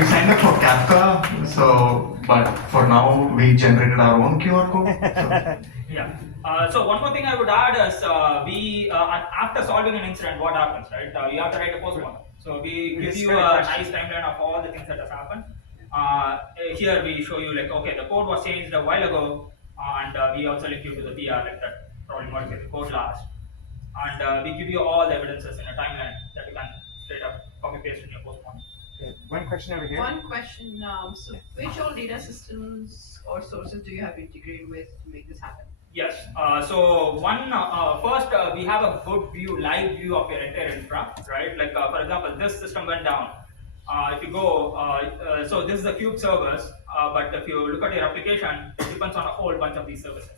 we signed up for Kafka, but for now we generated our own QR code. So. Yeah. So one more thing I would add is after solving an incident, what happens, right? You have to write a postmortem. So we give you a nice timeline of all the things that has happened. Here we show you like, okay, the code was changed a while ago, and we also link you to the PR, like that probably modified the code last. And we give you all the evidences in a timeline that you can straight up copy paste in your postmortem. One question over here. One question, so which all data systems or sources do you have integrated with to make this happen? Yes, so first we have a good view, live view of your entire infra, right? Like for example, this system went down. If you go, so this is the Cube servers, but if you look at your application, it depends on a whole bunch of these services.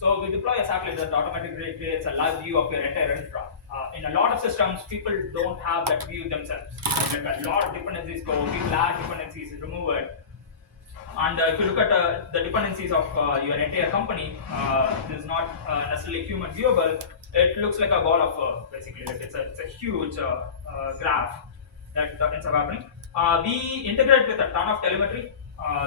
So we deploy a sapling that automatically creates a live view of your entire infra. In a lot of systems, people don't have that view themselves. Like a lot of dependencies go, people add dependencies, remove it. And if you look at the dependencies of your entire company, this is not necessarily human viewable. It looks like a ball of fur, basically. Like it's a huge graph that ends up happening. We integrate with a ton of telemetry.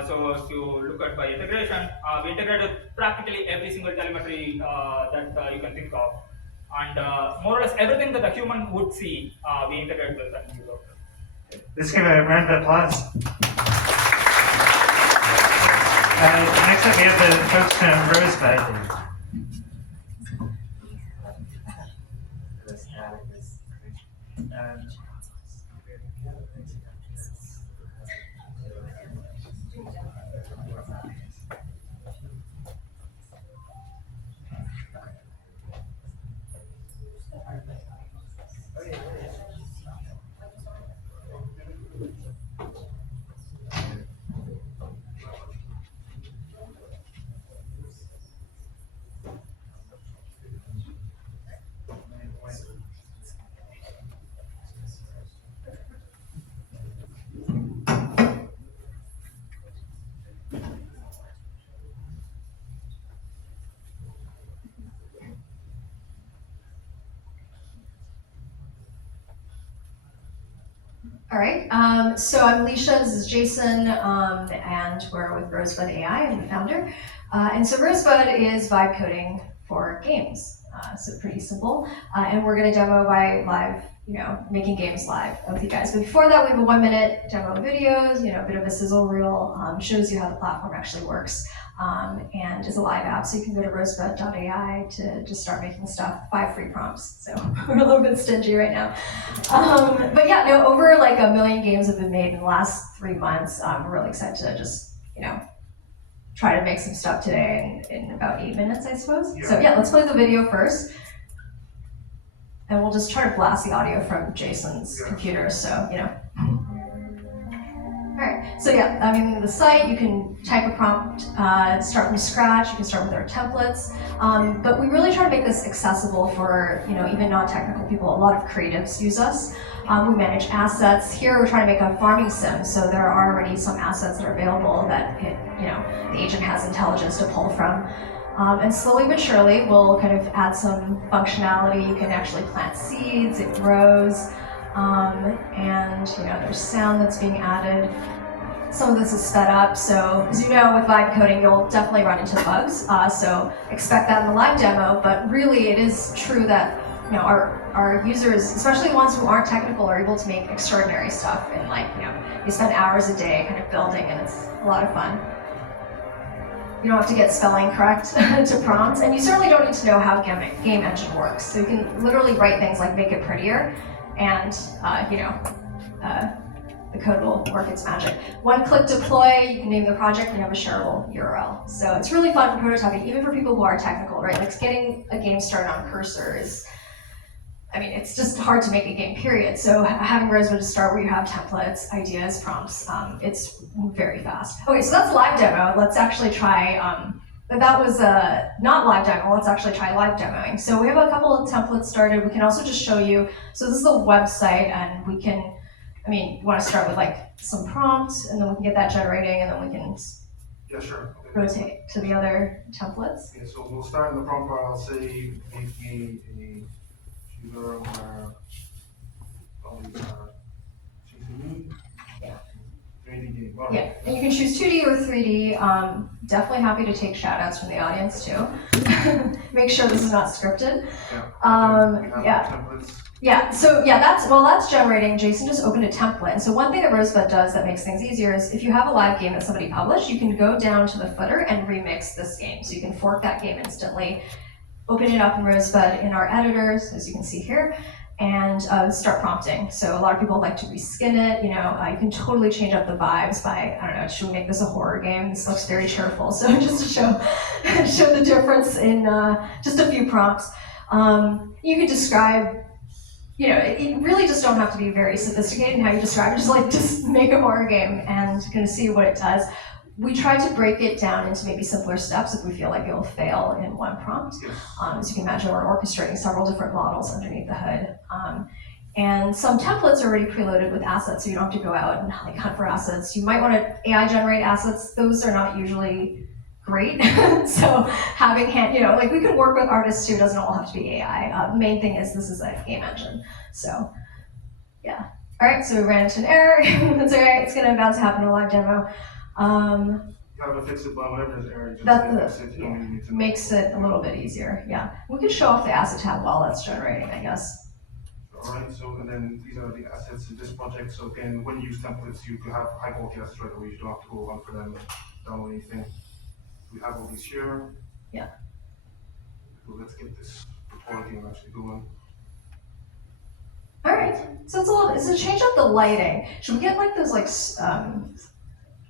So if you look at by integration, we integrate with practically every single telemetry that you can think of. And more or less everything that a human would see, we integrate with and use. Let's give a round of applause. Next up, we have the folks from Rosebud. All right, so I'm Alicia, this is Jason, and we're with Rosebud AI, I'm the founder. And so Rosebud is vibe coding for games, so pretty simple. And we're gonna demo by live, making games live with you guys. But before that, we have a 1-minute demo of videos, a bit of a sizzle reel, shows you how the platform actually works. And it's a live app, so you can go to Rosebud.ai to just start making stuff, 5 free prompts. So we're a little bit stingy right now. But yeah, no, over like 1 million games have been made in the last 3 months. We're really excited to just, try to make some stuff today in about 8 minutes, I suppose. Yeah. So yeah, let's play the video first. And we'll just try to blast the audio from Jason's computer, so, All right, so yeah, the site, you can type a prompt, start from scratch, you can start with our templates, but we really try to make this accessible for, even non-technical people. A lot of creatives use us. We manage assets. Here we're trying to make a farming sim, so there are already some assets that are available that the agent has intelligence to pull from. And slowly but surely, we'll kind of add some functionality. You can actually plant seeds, it grows, and there's sound that's being added. Some of this is sped up, so as you know, with vibe coding, you'll definitely run into bugs. So expect that in the live demo, but really it is true that our users, especially the ones who aren't technical, are able to make extraordinary stuff. And you spend hours a day kind of building, and it's a lot of fun. You don't have to get spelling correct to prompts, and you certainly don't need to know how game engine works. So you can literally write things like make it prettier, and the code will work its magic. One-click deploy, you can name the project and you have a shareable URL. So it's really fun for prototyping, even for people who are technical, right? Like getting a game started on Cursor is, it's just hard to make a game, period. So having Rosebud to start where you have templates, ideas, prompts, it's very fast. Okay, so that's live demo. Let's actually try, that was not live demo, let's actually try live demoing. So we have a couple of templates started. We can also just show you, so this is the website, and we can, you want to start with some prompts, and then we can get that generating, and then we can rotate to the other templates. Okay, so we'll start in the prompt bar. I'll say, make me a shooter where CCD. Yeah. 3D game. All Yeah, right. and you can choose 2D or 3D. Definitely happy to take shout outs from the audience too. Make sure this is not scripted. Yeah. Templates. Yeah, so that's generating. Jason just opened a template. And so one thing that Rosebud does that makes things easier is if you have a live game that somebody published, you can go down to the footer and remix this game. So you can fork that game instantly, open it up in Rosebud in our editors, as you can see here, and start prompting. So a lot of people like to reskin it. You can totally change up the vibes by, I don't know, should we make this a horror game? This looks very cheerful. So just to show the difference in just a few prompts. You can describe, it really just don't have to be very sophisticated in how you describe it. Just make a horror game and kind of see what it does. We try to break it down into maybe simpler steps if we feel like it will fail in one prompt. As you can imagine, we're orchestrating several different models underneath the hood. And some templates are already preloaded with assets, so you don't have to go out and hunt for assets. You might want to AI generate assets. Those are not usually great. So having we can work with artists too. It doesn't all have to be AI. The main thing is this is a game engine. So yeah. All right, so we ran into an error. That's all right. It's about to happen in a live demo. You have to fix it by whatever there's error. Just fix it. You don't really need to know. Makes it a little bit easier. Yeah. We can show off the asset tab while that's generating, I guess. All right. So and then these are the assets in this project. So again, when you use templates, you can have high quality assets right away. You don't have to go hunt for them, download anything. We have all these here. Yeah. So let's get this recording actually going. All right. So it's change up the lighting. Should we get those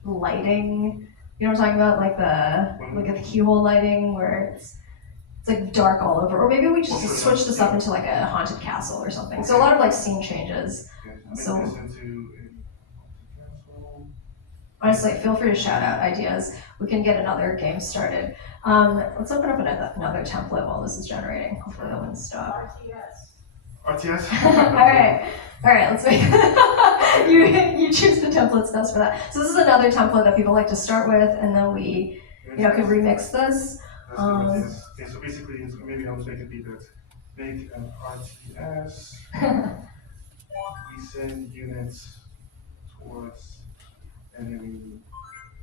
lighting? You know what I'm talking about? Look at the keyhole lighting where it's dark all over. Or maybe we just switch this up into a haunted castle or something. So a lot of scene changes. So Make this into a castle. honestly, feel free to shout out ideas. We can get another game started. Let's open up another template while this is generating. Hopefully that won't stop. RTS. All right, let's make you choose the templates best for that. So this is another template that people like to start with, and then we can remix this. Okay, so basically, maybe I'll just make it be that. Make an RTS. We send units towards enemy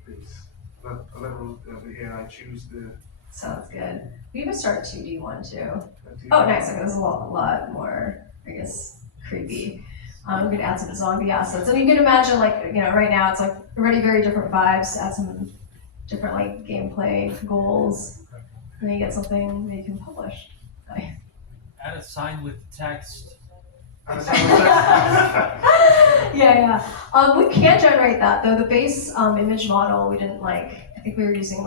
base. Let the AI choose the. Sounds good. We even start 2D one too. Oh, nice. Okay, this is a lot more, I guess, creepy. We could add some zombie assets. And you can imagine, right now it's already very different vibes. Add some different gameplay goals, and then you get something that you can publish. Add a sign with text. Yeah. We can generate that though. The base image model we didn't like. I think we were using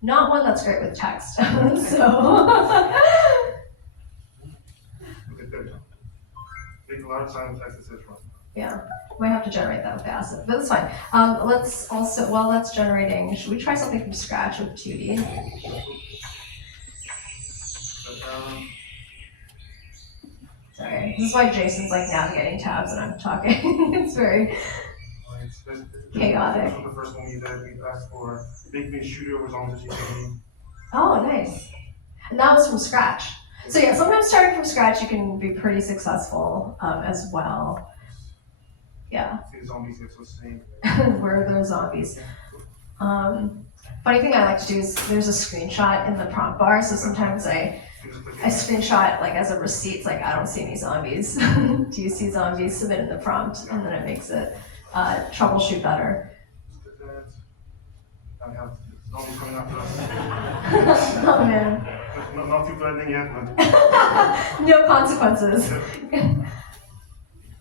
not one that's great with text. So. Okay, there we go. Make a lot of silent text, etc. Yeah, might have to generate that with the asset, but that's fine. Let's also, while that's generating, should we try something from scratch with 2D? Sorry, this is why Jason's navigating tabs and I'm talking. It's very chaotic. So the first one we did, we asked for make me a shooter with zombies as you can. Oh, nice. And that was from scratch. So yeah, sometimes starting from scratch you can be pretty successful as well. Yeah. See the zombies get so same. Where are those zombies? Funny thing I like to do is there's a screenshot in the prompt bar, so sometimes I screenshot like as a receipt, it's like I don't see any zombies. Do you see zombies? Submit in the prompt, and then it makes it troubleshoot better. I have zombies coming after us. Oh man. Not too threatening yet, but. No consequences. And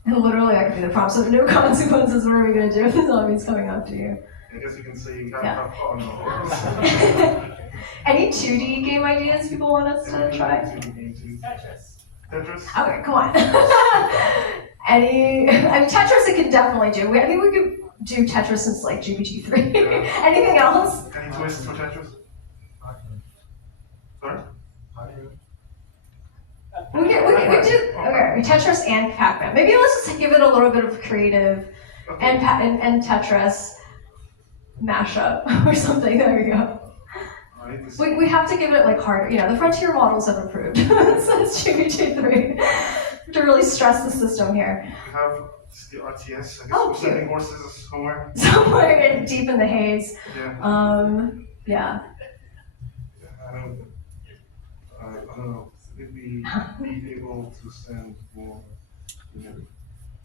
literally, I could do the prompt, so no consequences. What are we gonna do if the zombie's coming after you? I guess you can say, Yeah. oh no. Any 2D game ideas people want us to try? Tetris? Okay, come on. I mean, Tetris it could definitely do. I think we could do Tetris since like GPT-3. Anything else? Any twists for Tetris? Sorry? We do, okay, Tetris and Pac-Man. Maybe let's just give it a little bit of creative and Tetris mashup or something. There we go. We have to give it like harder. You know, the frontier models have improved since GPT-3. We have to really stress the system here. We have the RTS. I guess Oh, we're cute. sending horses somewhere. Somewhere deep in the haze. Yeah. Yeah. I don't know. If we be able to send more,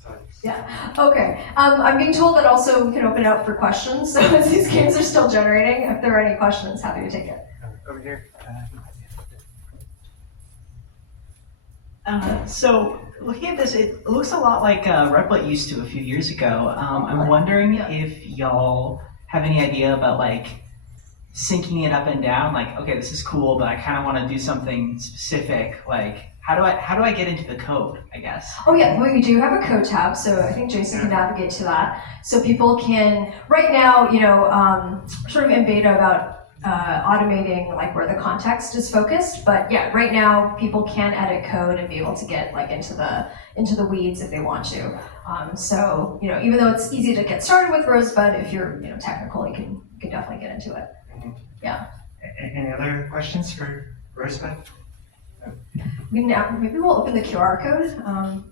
types. Yeah. Okay. I'm being told that also we can open it up for questions. So as these games are still generating, if there are any questions, happy to take it. Over here. So looking at this, it looks a lot like Replit used to a few years ago. I'm wondering if y'all have any idea about like syncing it up and down. Like, okay, this is cool, but I kind of want to do something specific. Like, how do I get into the code? I guess. Oh yeah, well, we do have a code tab, so I think Jason can navigate to that. So people can right now, you know, sort of in beta about automating like where the context is focused, but yeah, right now people can edit code and be able to get like into the weeds if they want to. So you know, even though it's easy to get started with Rosebud, if you're technical, you can definitely get into it. Yeah. Any other questions for Rosebud? Maybe we'll open the QR code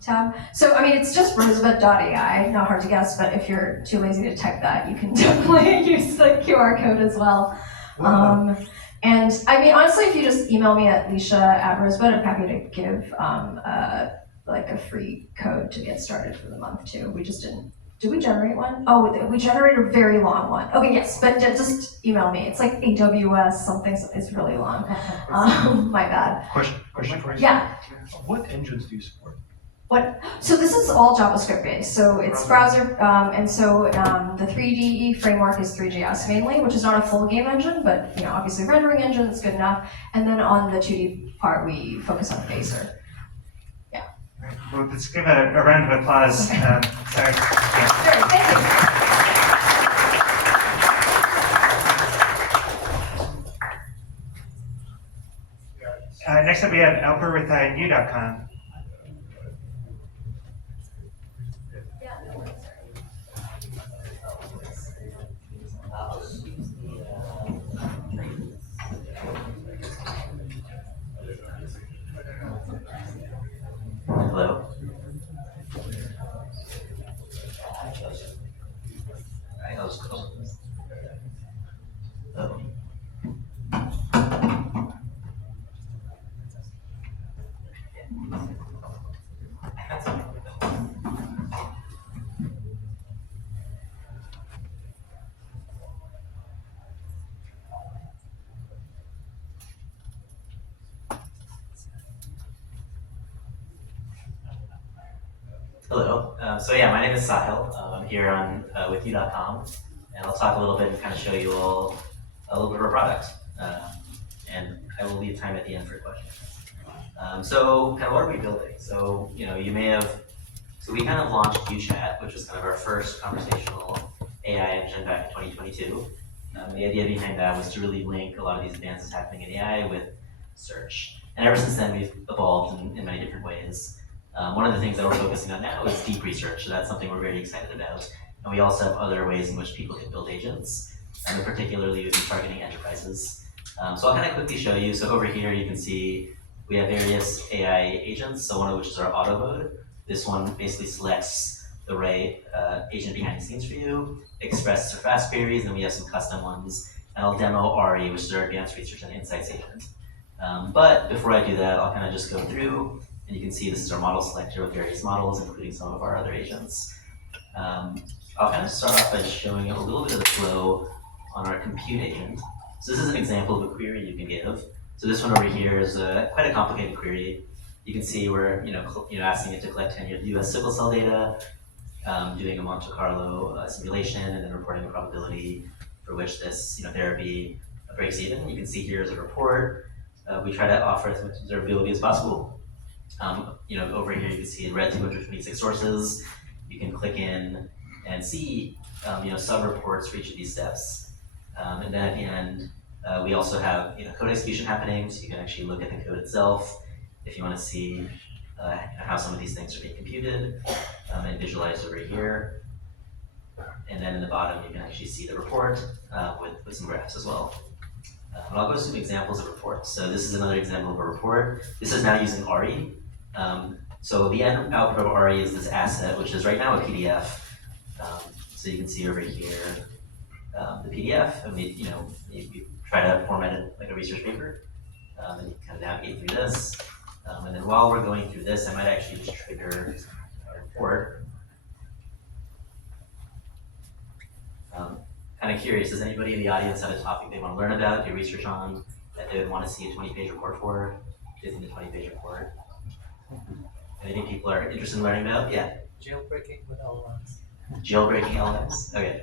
tab. So I mean, it's just rosebud.ai, not hard to guess, but if you're too lazy to type that, you can definitely use the QR code as well. And I mean, honestly, if you just email me at Leisha@Rosebud, I'm happy to give like a free code to get started for the month too. We just didn't. Did we generate one? Oh, we generated a very long one. Okay, yes, but just email me. It's like AWS something. It's really long. My bad. Question for you. Yeah. What engines do you support? So this is all JavaScript based. So it's browser, and so the 3D framework is 3JS mainly, which is not a full game engine, but obviously rendering engine is good enough. And then on the 2D part, we focus on Phaser. Yeah. Right. Well, let's give a round of applause. Sorry. Yeah. Great, thank you. Next up, we have Alper with U.com. Hello. Hello. So yeah, my name is Sahil. I'm here on with U.com, and I'll talk a little bit and kind of show you all a little bit of our product, and I will leave time at the end for questions. So kind of what are we building? So you may have. So we kind of launched UChat, which was kind of our first conversational AI engine back in 2022. The idea behind that was to really link a lot of these advances happening in AI with search, and ever since then we've evolved in many different ways. One of the things that we're focusing on now is deep research, so that's something we're very excited about. And we also have other ways in which people can build agents, and particularly we've been targeting enterprises. So I'll kind of quickly show you. So over here, you can see we have various AI agents. So one of which is our auto mode. This one basically selects the right agent behind the scenes for you, express or fast queries, and we have some custom ones. And I'll demo RE, which is our advanced research and insights agent. But before I do that, I'll kind of just go through, and you can see this is our model selector with various models, including some of our other agents. I'll kind of start off by showing you a little bit of the flow on our compute agent. So this is an example of a query you can give. So this one over here is quite a complicated query. You can see we're asking it to collect 10 US sickle cell data, doing a Monte Carlo simulation, and then reporting a probability for which this therapy breaks even. You can see here is a report. We try to offer as much observability as possible. Over here you can see in red 226 sources. You can click in and see sub-reports for each of these steps. And then at the end, we also have code execution happening, so you can actually look at the code itself if you want to see how some of these things are being computed and visualized over here. And then in the bottom, you can actually see the report with some graphs as well. And I'll go through some examples of reports. So this is another example of a report. This is now using RE. So the end output of RE is this asset, which is right now a PDF. So you can see over here the PDF, and we try to format it like a research paper, and you kind of navigate through this. And then while we're going through this, I might actually just trigger a report. Kind of curious, does anybody in the audience have a topic they want to learn about, do research on, that they would want to see a 20-page report for? Isn't a 20-page report? Anything people are interested in learning about? Yeah. Jailbreaking with LLMs. Jailbreaking LLMs? Okay.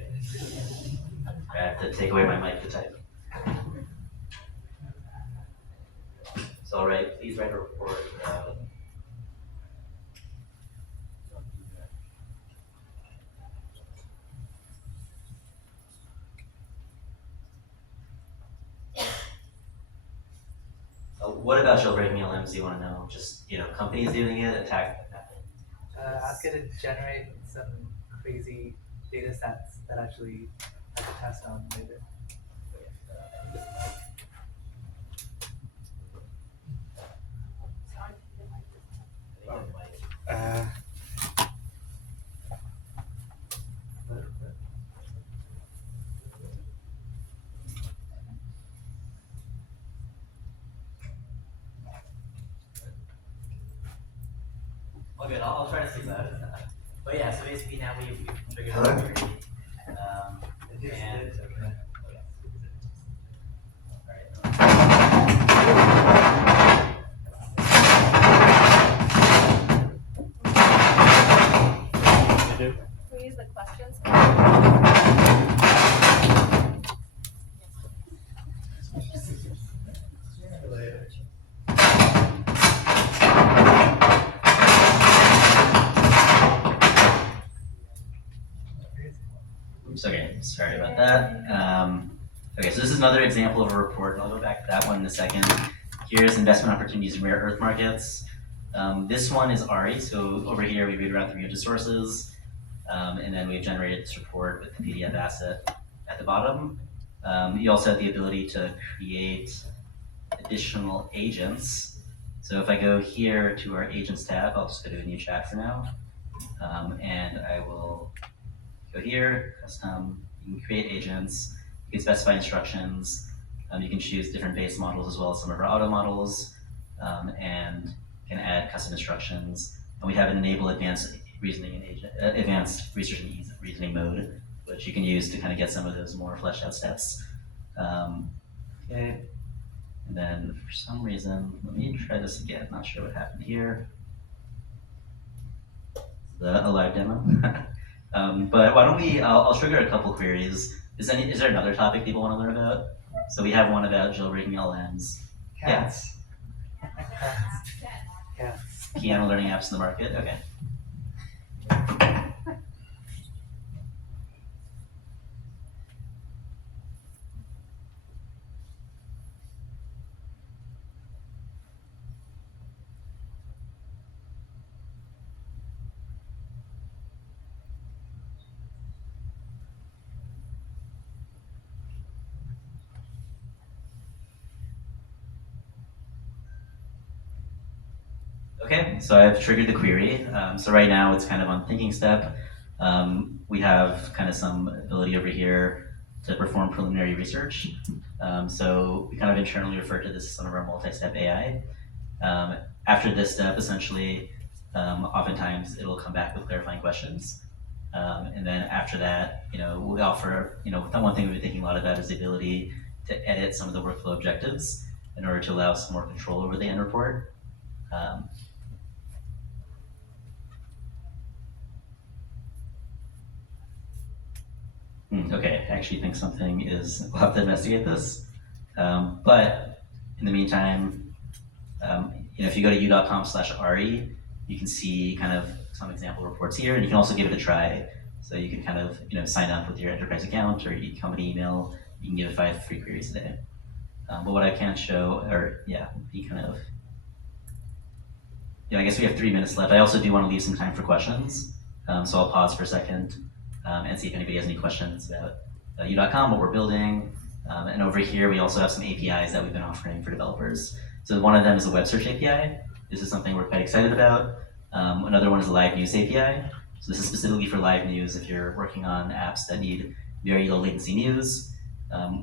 I have to take away my mic to type. So, all right, please write a report. What about jailbreaking LLMs do you want to know? Just, companies doing it, attack? Ask it to generate some crazy data sets that actually have to test on later. All good, I'll try to stick that. But yeah, so basically now we've triggered Hello? the query. And Can we use the questions? Oops, okay, sorry about that. Okay, so this is another example of a report. I'll go back to that one in a second. Here's investment opportunities in rare earth markets. This one is RE, so over here we read around 300 sources, and then we've generated this report with the PDF asset at the bottom. You also have the ability to create additional agents. So if I go here to our agents tab, I'll just go to a new chat for now, and I will go here, custom, you can create agents, you can specify instructions, you can choose different base models as well as some of our auto models, and can add custom instructions. And we have an enable advanced reasoning and advanced research and reasoning mode, which you can use to kind of get some of those more fleshed out steps. Okay, and then for some reason, let me try this again. Not sure what happened here. A live demo. But why don't we? I'll trigger a couple queries. Is there another topic people want to learn about? So we have one about jailbreaking LLMs. Cats. Yeah. Piano learning apps in the market. Okay. Okay, so I've triggered the query. So right now it's kind of on thinking step. We have kind of some ability over here to perform preliminary research. So we kind of internally refer to this as some of our multi-step AI. After this step, essentially, oftentimes it'll come back with clarifying questions. And then after that, we offer, one thing we've been thinking a lot about is the ability to edit some of the workflow objectives in order to allow some more control over the end report. Okay, I actually think something is, we'll have to investigate this. But in the meantime, if you go to u.com/RE, you can see kind of some example reports here, and you can also give it a try. So you can kind of, sign up with your enterprise account or you company email. You can give it 5 free queries a day. But what I can show, be kind of, I guess we have 3 minutes left. I also do want to leave some time for questions. So I'll pause for a second and see if anybody has any questions about u.com, what we're building. And over here, we also have some APIs that we've been offering for developers. So one of them is a web search API. This is something we're quite excited about. Another one is a live news API. So this is specifically for live news if you're working on apps that need very low latency news.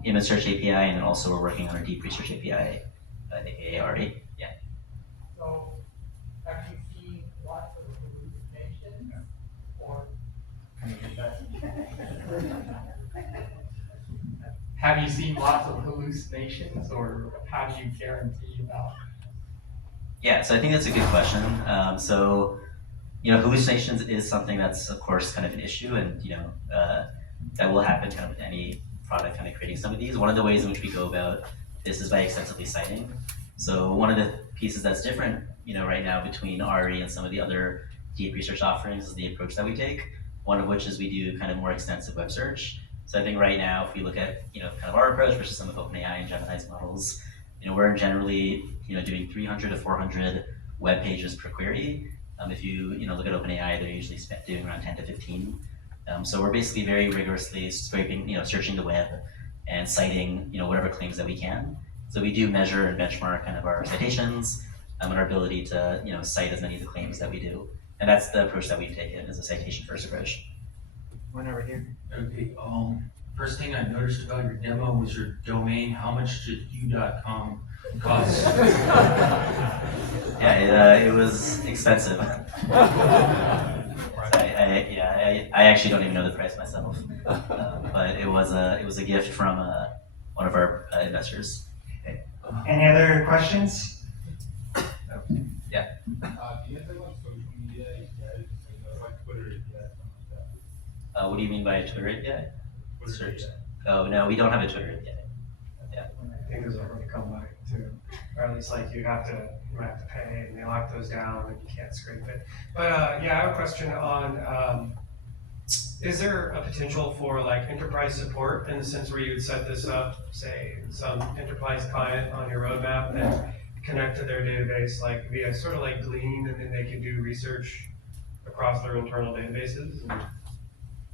Image search API, and then also we're working on our deep research API, aka ARE. Yeah. So have you seen lots of hallucinations or? Have you seen lots of hallucinations, or how do you guarantee about? Yeah, so I think that's a good question. Hallucinations is something that's, of course, kind of an issue, and that will happen kind of with any product kind of creating some of these. One of the ways in which we go about this is by extensively citing. So one of the pieces that's different, right now between RE and some of the other deep research offerings is the approach that we take. One of which is we do kind of more extensive web search. So I think right now, if we look at kind of our approach versus some of OpenAI and Gemini's models, we're generally doing 300 to 400 web pages per query. If you look at OpenAI, they're usually doing around 10 to 15. So we're basically very rigorously scraping, searching the web and citing whatever claims that we can. So we do measure and benchmark kind of our citations and our ability to cite as many of the claims that we do. And that's the approach that we've taken, is a citation first approach. One over here. Okay, first thing I noticed about your demo was your domain. How much did u.com cost? Yeah, it was expensive. I actually don't even know the price myself, but it was a gift from one of our investors. Okay. Any other questions? Yeah. Do you have like social media APIs, like Twitter APIs, something like that? What do you mean by a Twitter API? Twitter Search. API. Oh no, we don't have a Twitter API. Yeah. I think those are hard to come by too, or at least like you might have to pay, and they lock those down, and you can't scrape it. But I have a question on, is there a potential for like enterprise support in the sense where you would set this up, say some enterprise client on your roadmap and connect to their database, like via sort of like Glean, and then they can do research across their internal databases and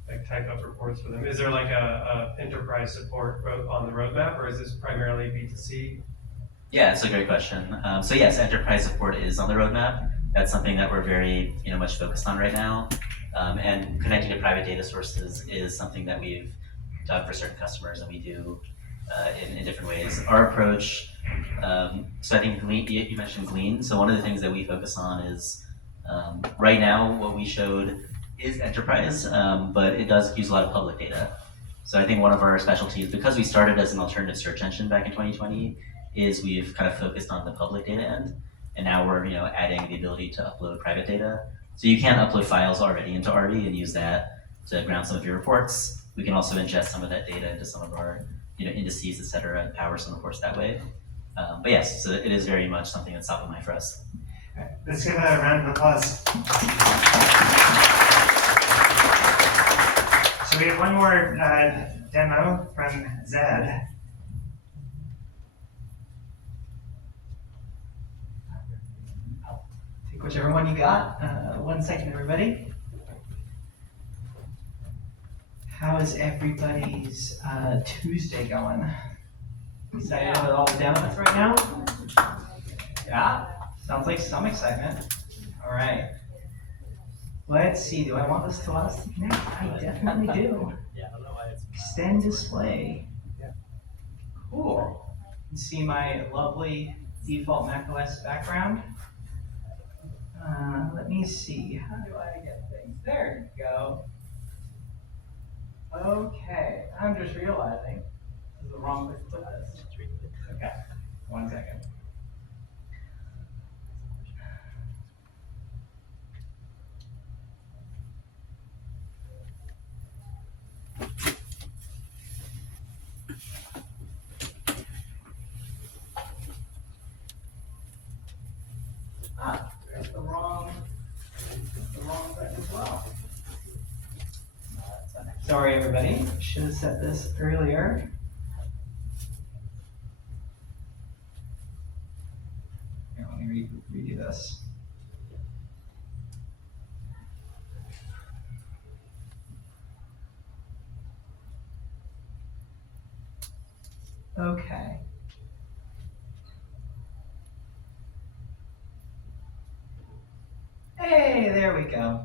like type up reports for them? Is there like a enterprise support on the roadmap, or is this primarily B2C? Yeah, it's a great question. So yes, enterprise support is on the roadmap. That's something that we're very much focused on right now. And connecting to private data sources is something that we've done for certain customers, and we do in different ways. Our approach, so I think Glean, you mentioned Glean. So one of the things that we focus on is, right now what we showed is enterprise, but it does use a lot of public data. So I think one of our specialties, because we started as an alternative search engine back in 2020, is we've kind of focused on the public data end, and now we're adding the ability to upload private data. So you can upload files already into RE and use that to ground some of your reports. We can also ingest some of that data into some of our indices, et cetera, and power some reports that way. But yes, so it is very much something that's top of mind for us. Let's give a round of applause. So we have one more demo from Zed. Take whichever one you got. 1 second, everybody. How is everybody's Tuesday going? Excited about all the demos right now? Yeah, sounds like some excitement. All right. Let's see, do I want this to allow us to connect? I definitely do. Yeah, I don't know why it's. Extend display. Yeah. Cool. You can see my lovely default macOS background. Let me see, how do I get things? There you go. Okay, I'm just realizing this is the wrong place to put this. Okay, 1 second. There's the wrong button as well. Sorry, everybody. Should have set this earlier. Here, let me redo this. Okay. Hey, there we go.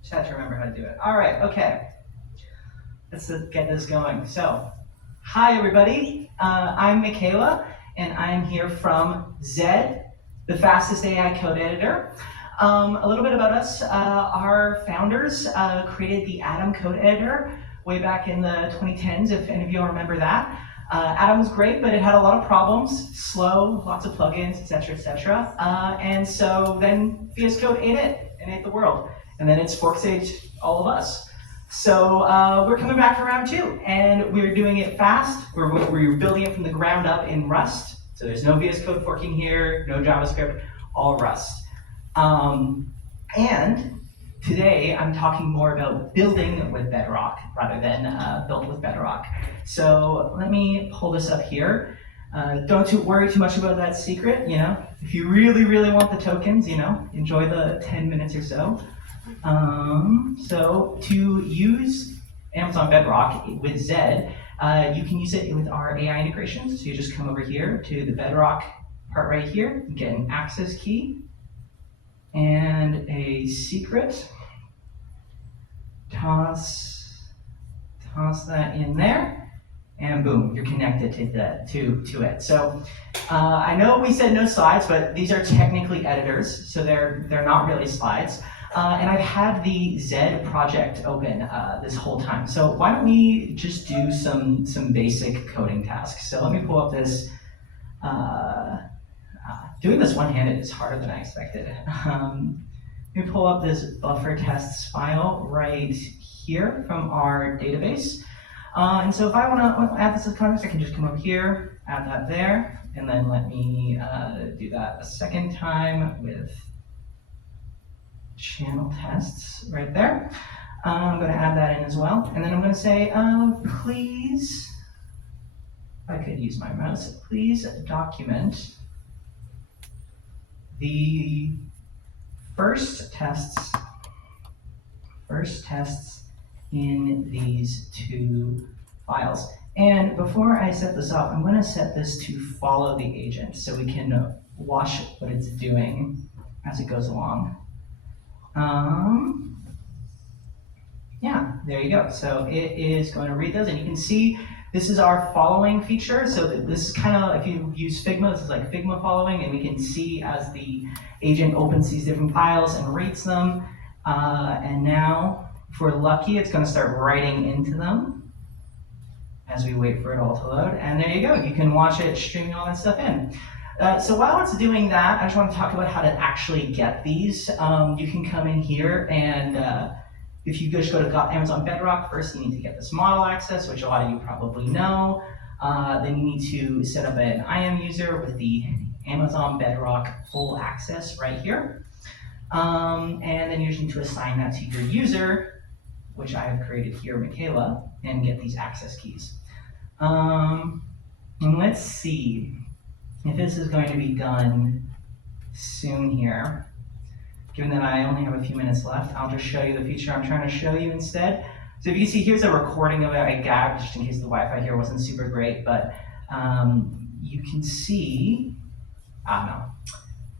Just have to remember how to do it. All right, okay. Let's get this going. So, hi everybody. I'm Michaela, and I'm here from Zed, the fastest AI code editor. A little bit about us. Our founders created the Atom code editor way back in the 2010s, if any of you all remember that. Atom was great, but it had a lot of problems, slow, lots of plugins, etc. And so then VS Code ate it and ate the world. And then its forks ate all of us. So we're coming back for round 2, and we're doing it fast. We're building it from the ground up in Rust. So there's no VS Code forking here, no JavaScript, all Rust. And today I'm talking more about building with Bedrock rather than built with Bedrock. So let me pull this up here. Don't worry too much about that secret, you know. If you really, really want the tokens, you know, enjoy the 10 minutes or so. So to use Amazon Bedrock with Zed, you can use it with our AI integrations. So you just come over here to the Bedrock part right here, and get an access key and a secret. Toss that in there, and boom, you're connected to it. So I know we said no slides, but these are technically editors, so they're not really slides. And I've had the Zed project open this whole time. So why don't we just do some basic coding tasks? So let me pull up this. Doing this one-handed is harder than I expected. Let me pull up this buffer tests file right here from our database. And so if I want to add this as context, I can just come over here, add that there, and then let me do that a second time with channel tests right there. I'm going to add that in as well. And then I'm going to say, please, if I could use my mouse, please document the first tests in these 2 files. And before I set this up, I'm going to set this to follow the agent so we can watch what it's doing as it goes along. Yeah, there you go. So it is going to read those, and you can see this is our following feature. So this is kind of, if you use Figma, this is like Figma following, and we can see as the agent opens these different files and rates them. And now, if we're lucky, it's going to start writing into them as we wait for it all to load. And there you go. You can watch it streaming all that stuff in. So while it's doing that, I just want to talk about how to actually get these. You can come in here, and if you just go to Amazon Bedrock, first you need to get this model access, which a lot of you probably know. Then you need to set up an IAM user with the Amazon Bedrock full access right here. And then you just need to assign that to your user, which I have created here, Michaela, and get these access keys. And let's see if this is going to be done soon here. Given that I only have a few minutes left, I'll just show you the feature I'm trying to show you instead. So if you see, here's a recording of it. I gagged just in case the Wi-Fi here wasn't super great, but you can see, no,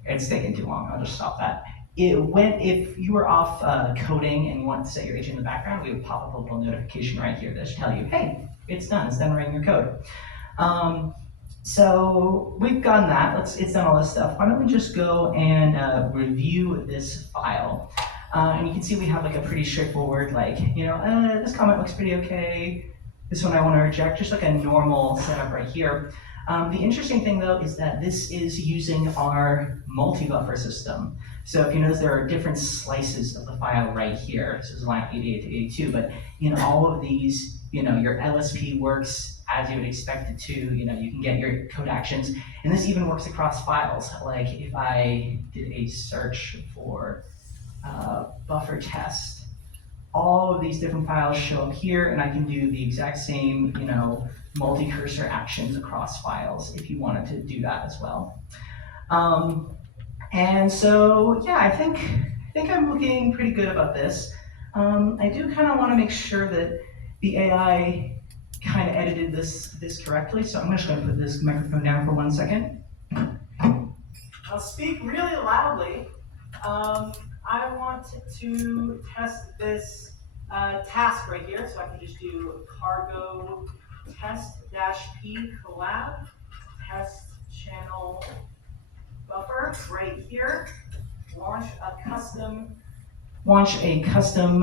it's taking too long. I'll just stop that. if you were off coding and you want to set your agent in the background, we would pop up a little notification right here that should tell you, hey, it's done running your code. So we've gotten that, it's done all this stuff. Why don't we just go and review this file? And you can see we have like a pretty straightforward, like, this comment looks pretty okay. This one I want to reject, just like a normal setup right here. The interesting thing though is that this is using our multi-buffer system. So if you notice, there are different slices of the file right here. This is line 88 to 82, but in all of these, your LSP works as you would expect it to. You can get your code actions, and this even works across files. Like if I did a search for buffer test, all of these different files show up here, and I can do the exact same, multi-cursor actions across files if you wanted to do that as well. And so, yeah, I think I'm looking pretty good about this. I do kind of want to make sure that the AI kind of edited this correctly, so I'm just going to put this microphone down for 1 second. I'll speak really loudly. I want to test this task right here, so I can just do cargo test-p collab test channel buffer right here. Launch a custom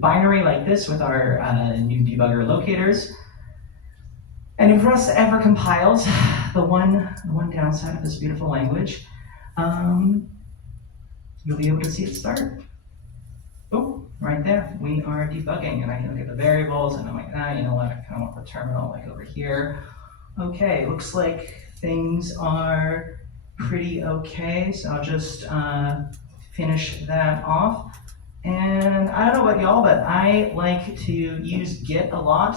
binary like this with our new debugger locators. And if Rust ever compiles, the one downside of this beautiful language, you'll be able to see it start. Oh, right there, we are debugging, and I can look at the variables, and I'm like, you know what, I kind of want the terminal like over here. Okay, looks like things are pretty okay, so I'll just finish that off. And I don't know about y'all, but I like to use Git a lot,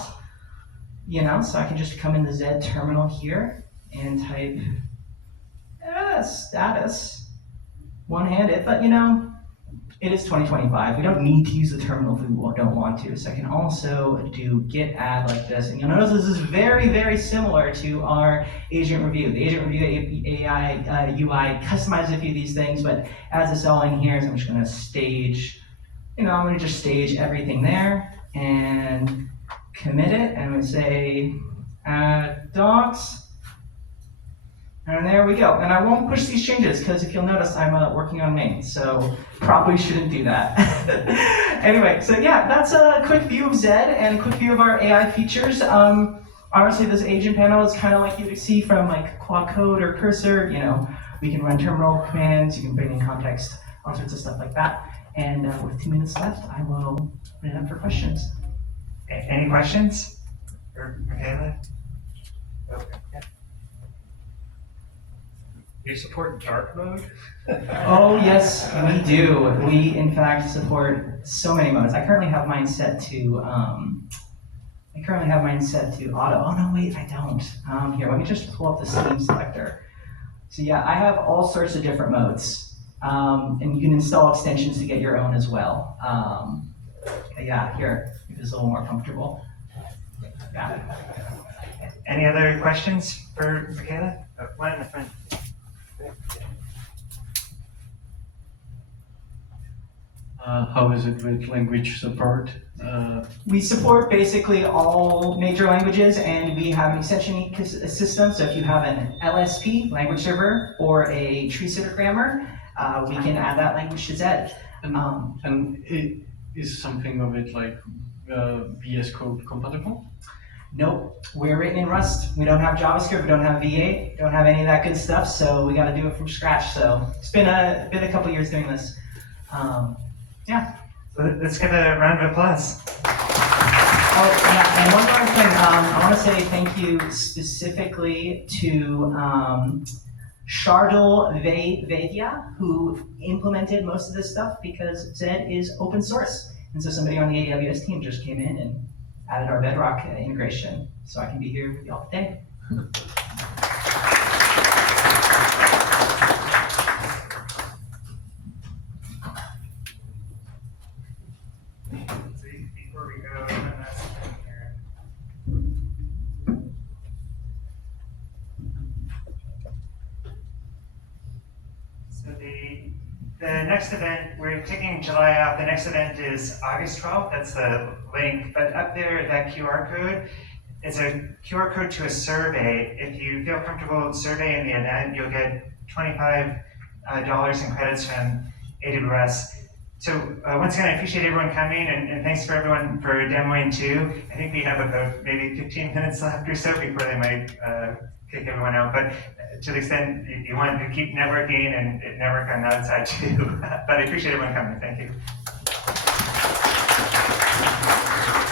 so I can just come in the Zed terminal here and type status, one-handed, but it is 2025. We don't need to use the terminal if we don't want to. So I can also do git add like this. And you'll notice this is very, very similar to our agent review. The agent review AI UI customizes a few of these things, but as it's all in here, so I'm just going to stage, I'm going to just stage everything there and commit it. And I'm going to say add docs. And there we go. And I won't push these changes because if you'll notice, I'm working on main, so probably shouldn't do that. Anyway, so yeah, that's a quick view of Zed and a quick view of our AI features. Honestly, this agent panel is kind of like you would see from like quad code or cursor. We can run terminal commands, you can bring in context, all sorts of stuff like that. And with 2 minutes left, I will open it up for questions. Any questions for Michaela? Okay. Do you support dark mode? Oh yes, we do. We in fact support so many modes. I currently have mine set to auto. Oh no, wait, I don't. Here, let me just pull up the Steam selector. So yeah, I have all sorts of different modes, and you can install extensions to get your own as well. Yeah, here, it is a little more comfortable. Yeah. Any other questions for Michaela? One in the front. How is it with language support? We support basically all major languages, and we have an extension system. So if you have an LSP, language server, or a tree sitter grammar, we can add that language to Zed. And it is something of it like VS Code compatible? Nope, we're written in Rust. We don't have JavaScript, we don't have V8, don't have any of that good stuff, so we got to do it from scratch. So it's been a couple years doing this. Yeah. So let's give a round of applause. Oh, yeah, and one more thing. I want to say thank you specifically to Shardul Vaidya, who implemented most of this stuff because Zed is open source. And so somebody on the AWS team just came in and added our Bedrock integration. So I can be here with y'all today. Before we go, one last thing here. So the next event, we're taking July off. The next event is August 12th. That's the link. But up there, that QR code is a QR code to a survey. If you feel comfortable surveying the event, you'll get $25 in credits from AWS. So once again, I appreciate everyone coming, and thanks for everyone for demoing too. I think we have about maybe 15 minutes left or so before they might kick everyone out. But to the extent you want to keep networking and network on the outside too. But I appreciate everyone coming. Thank you.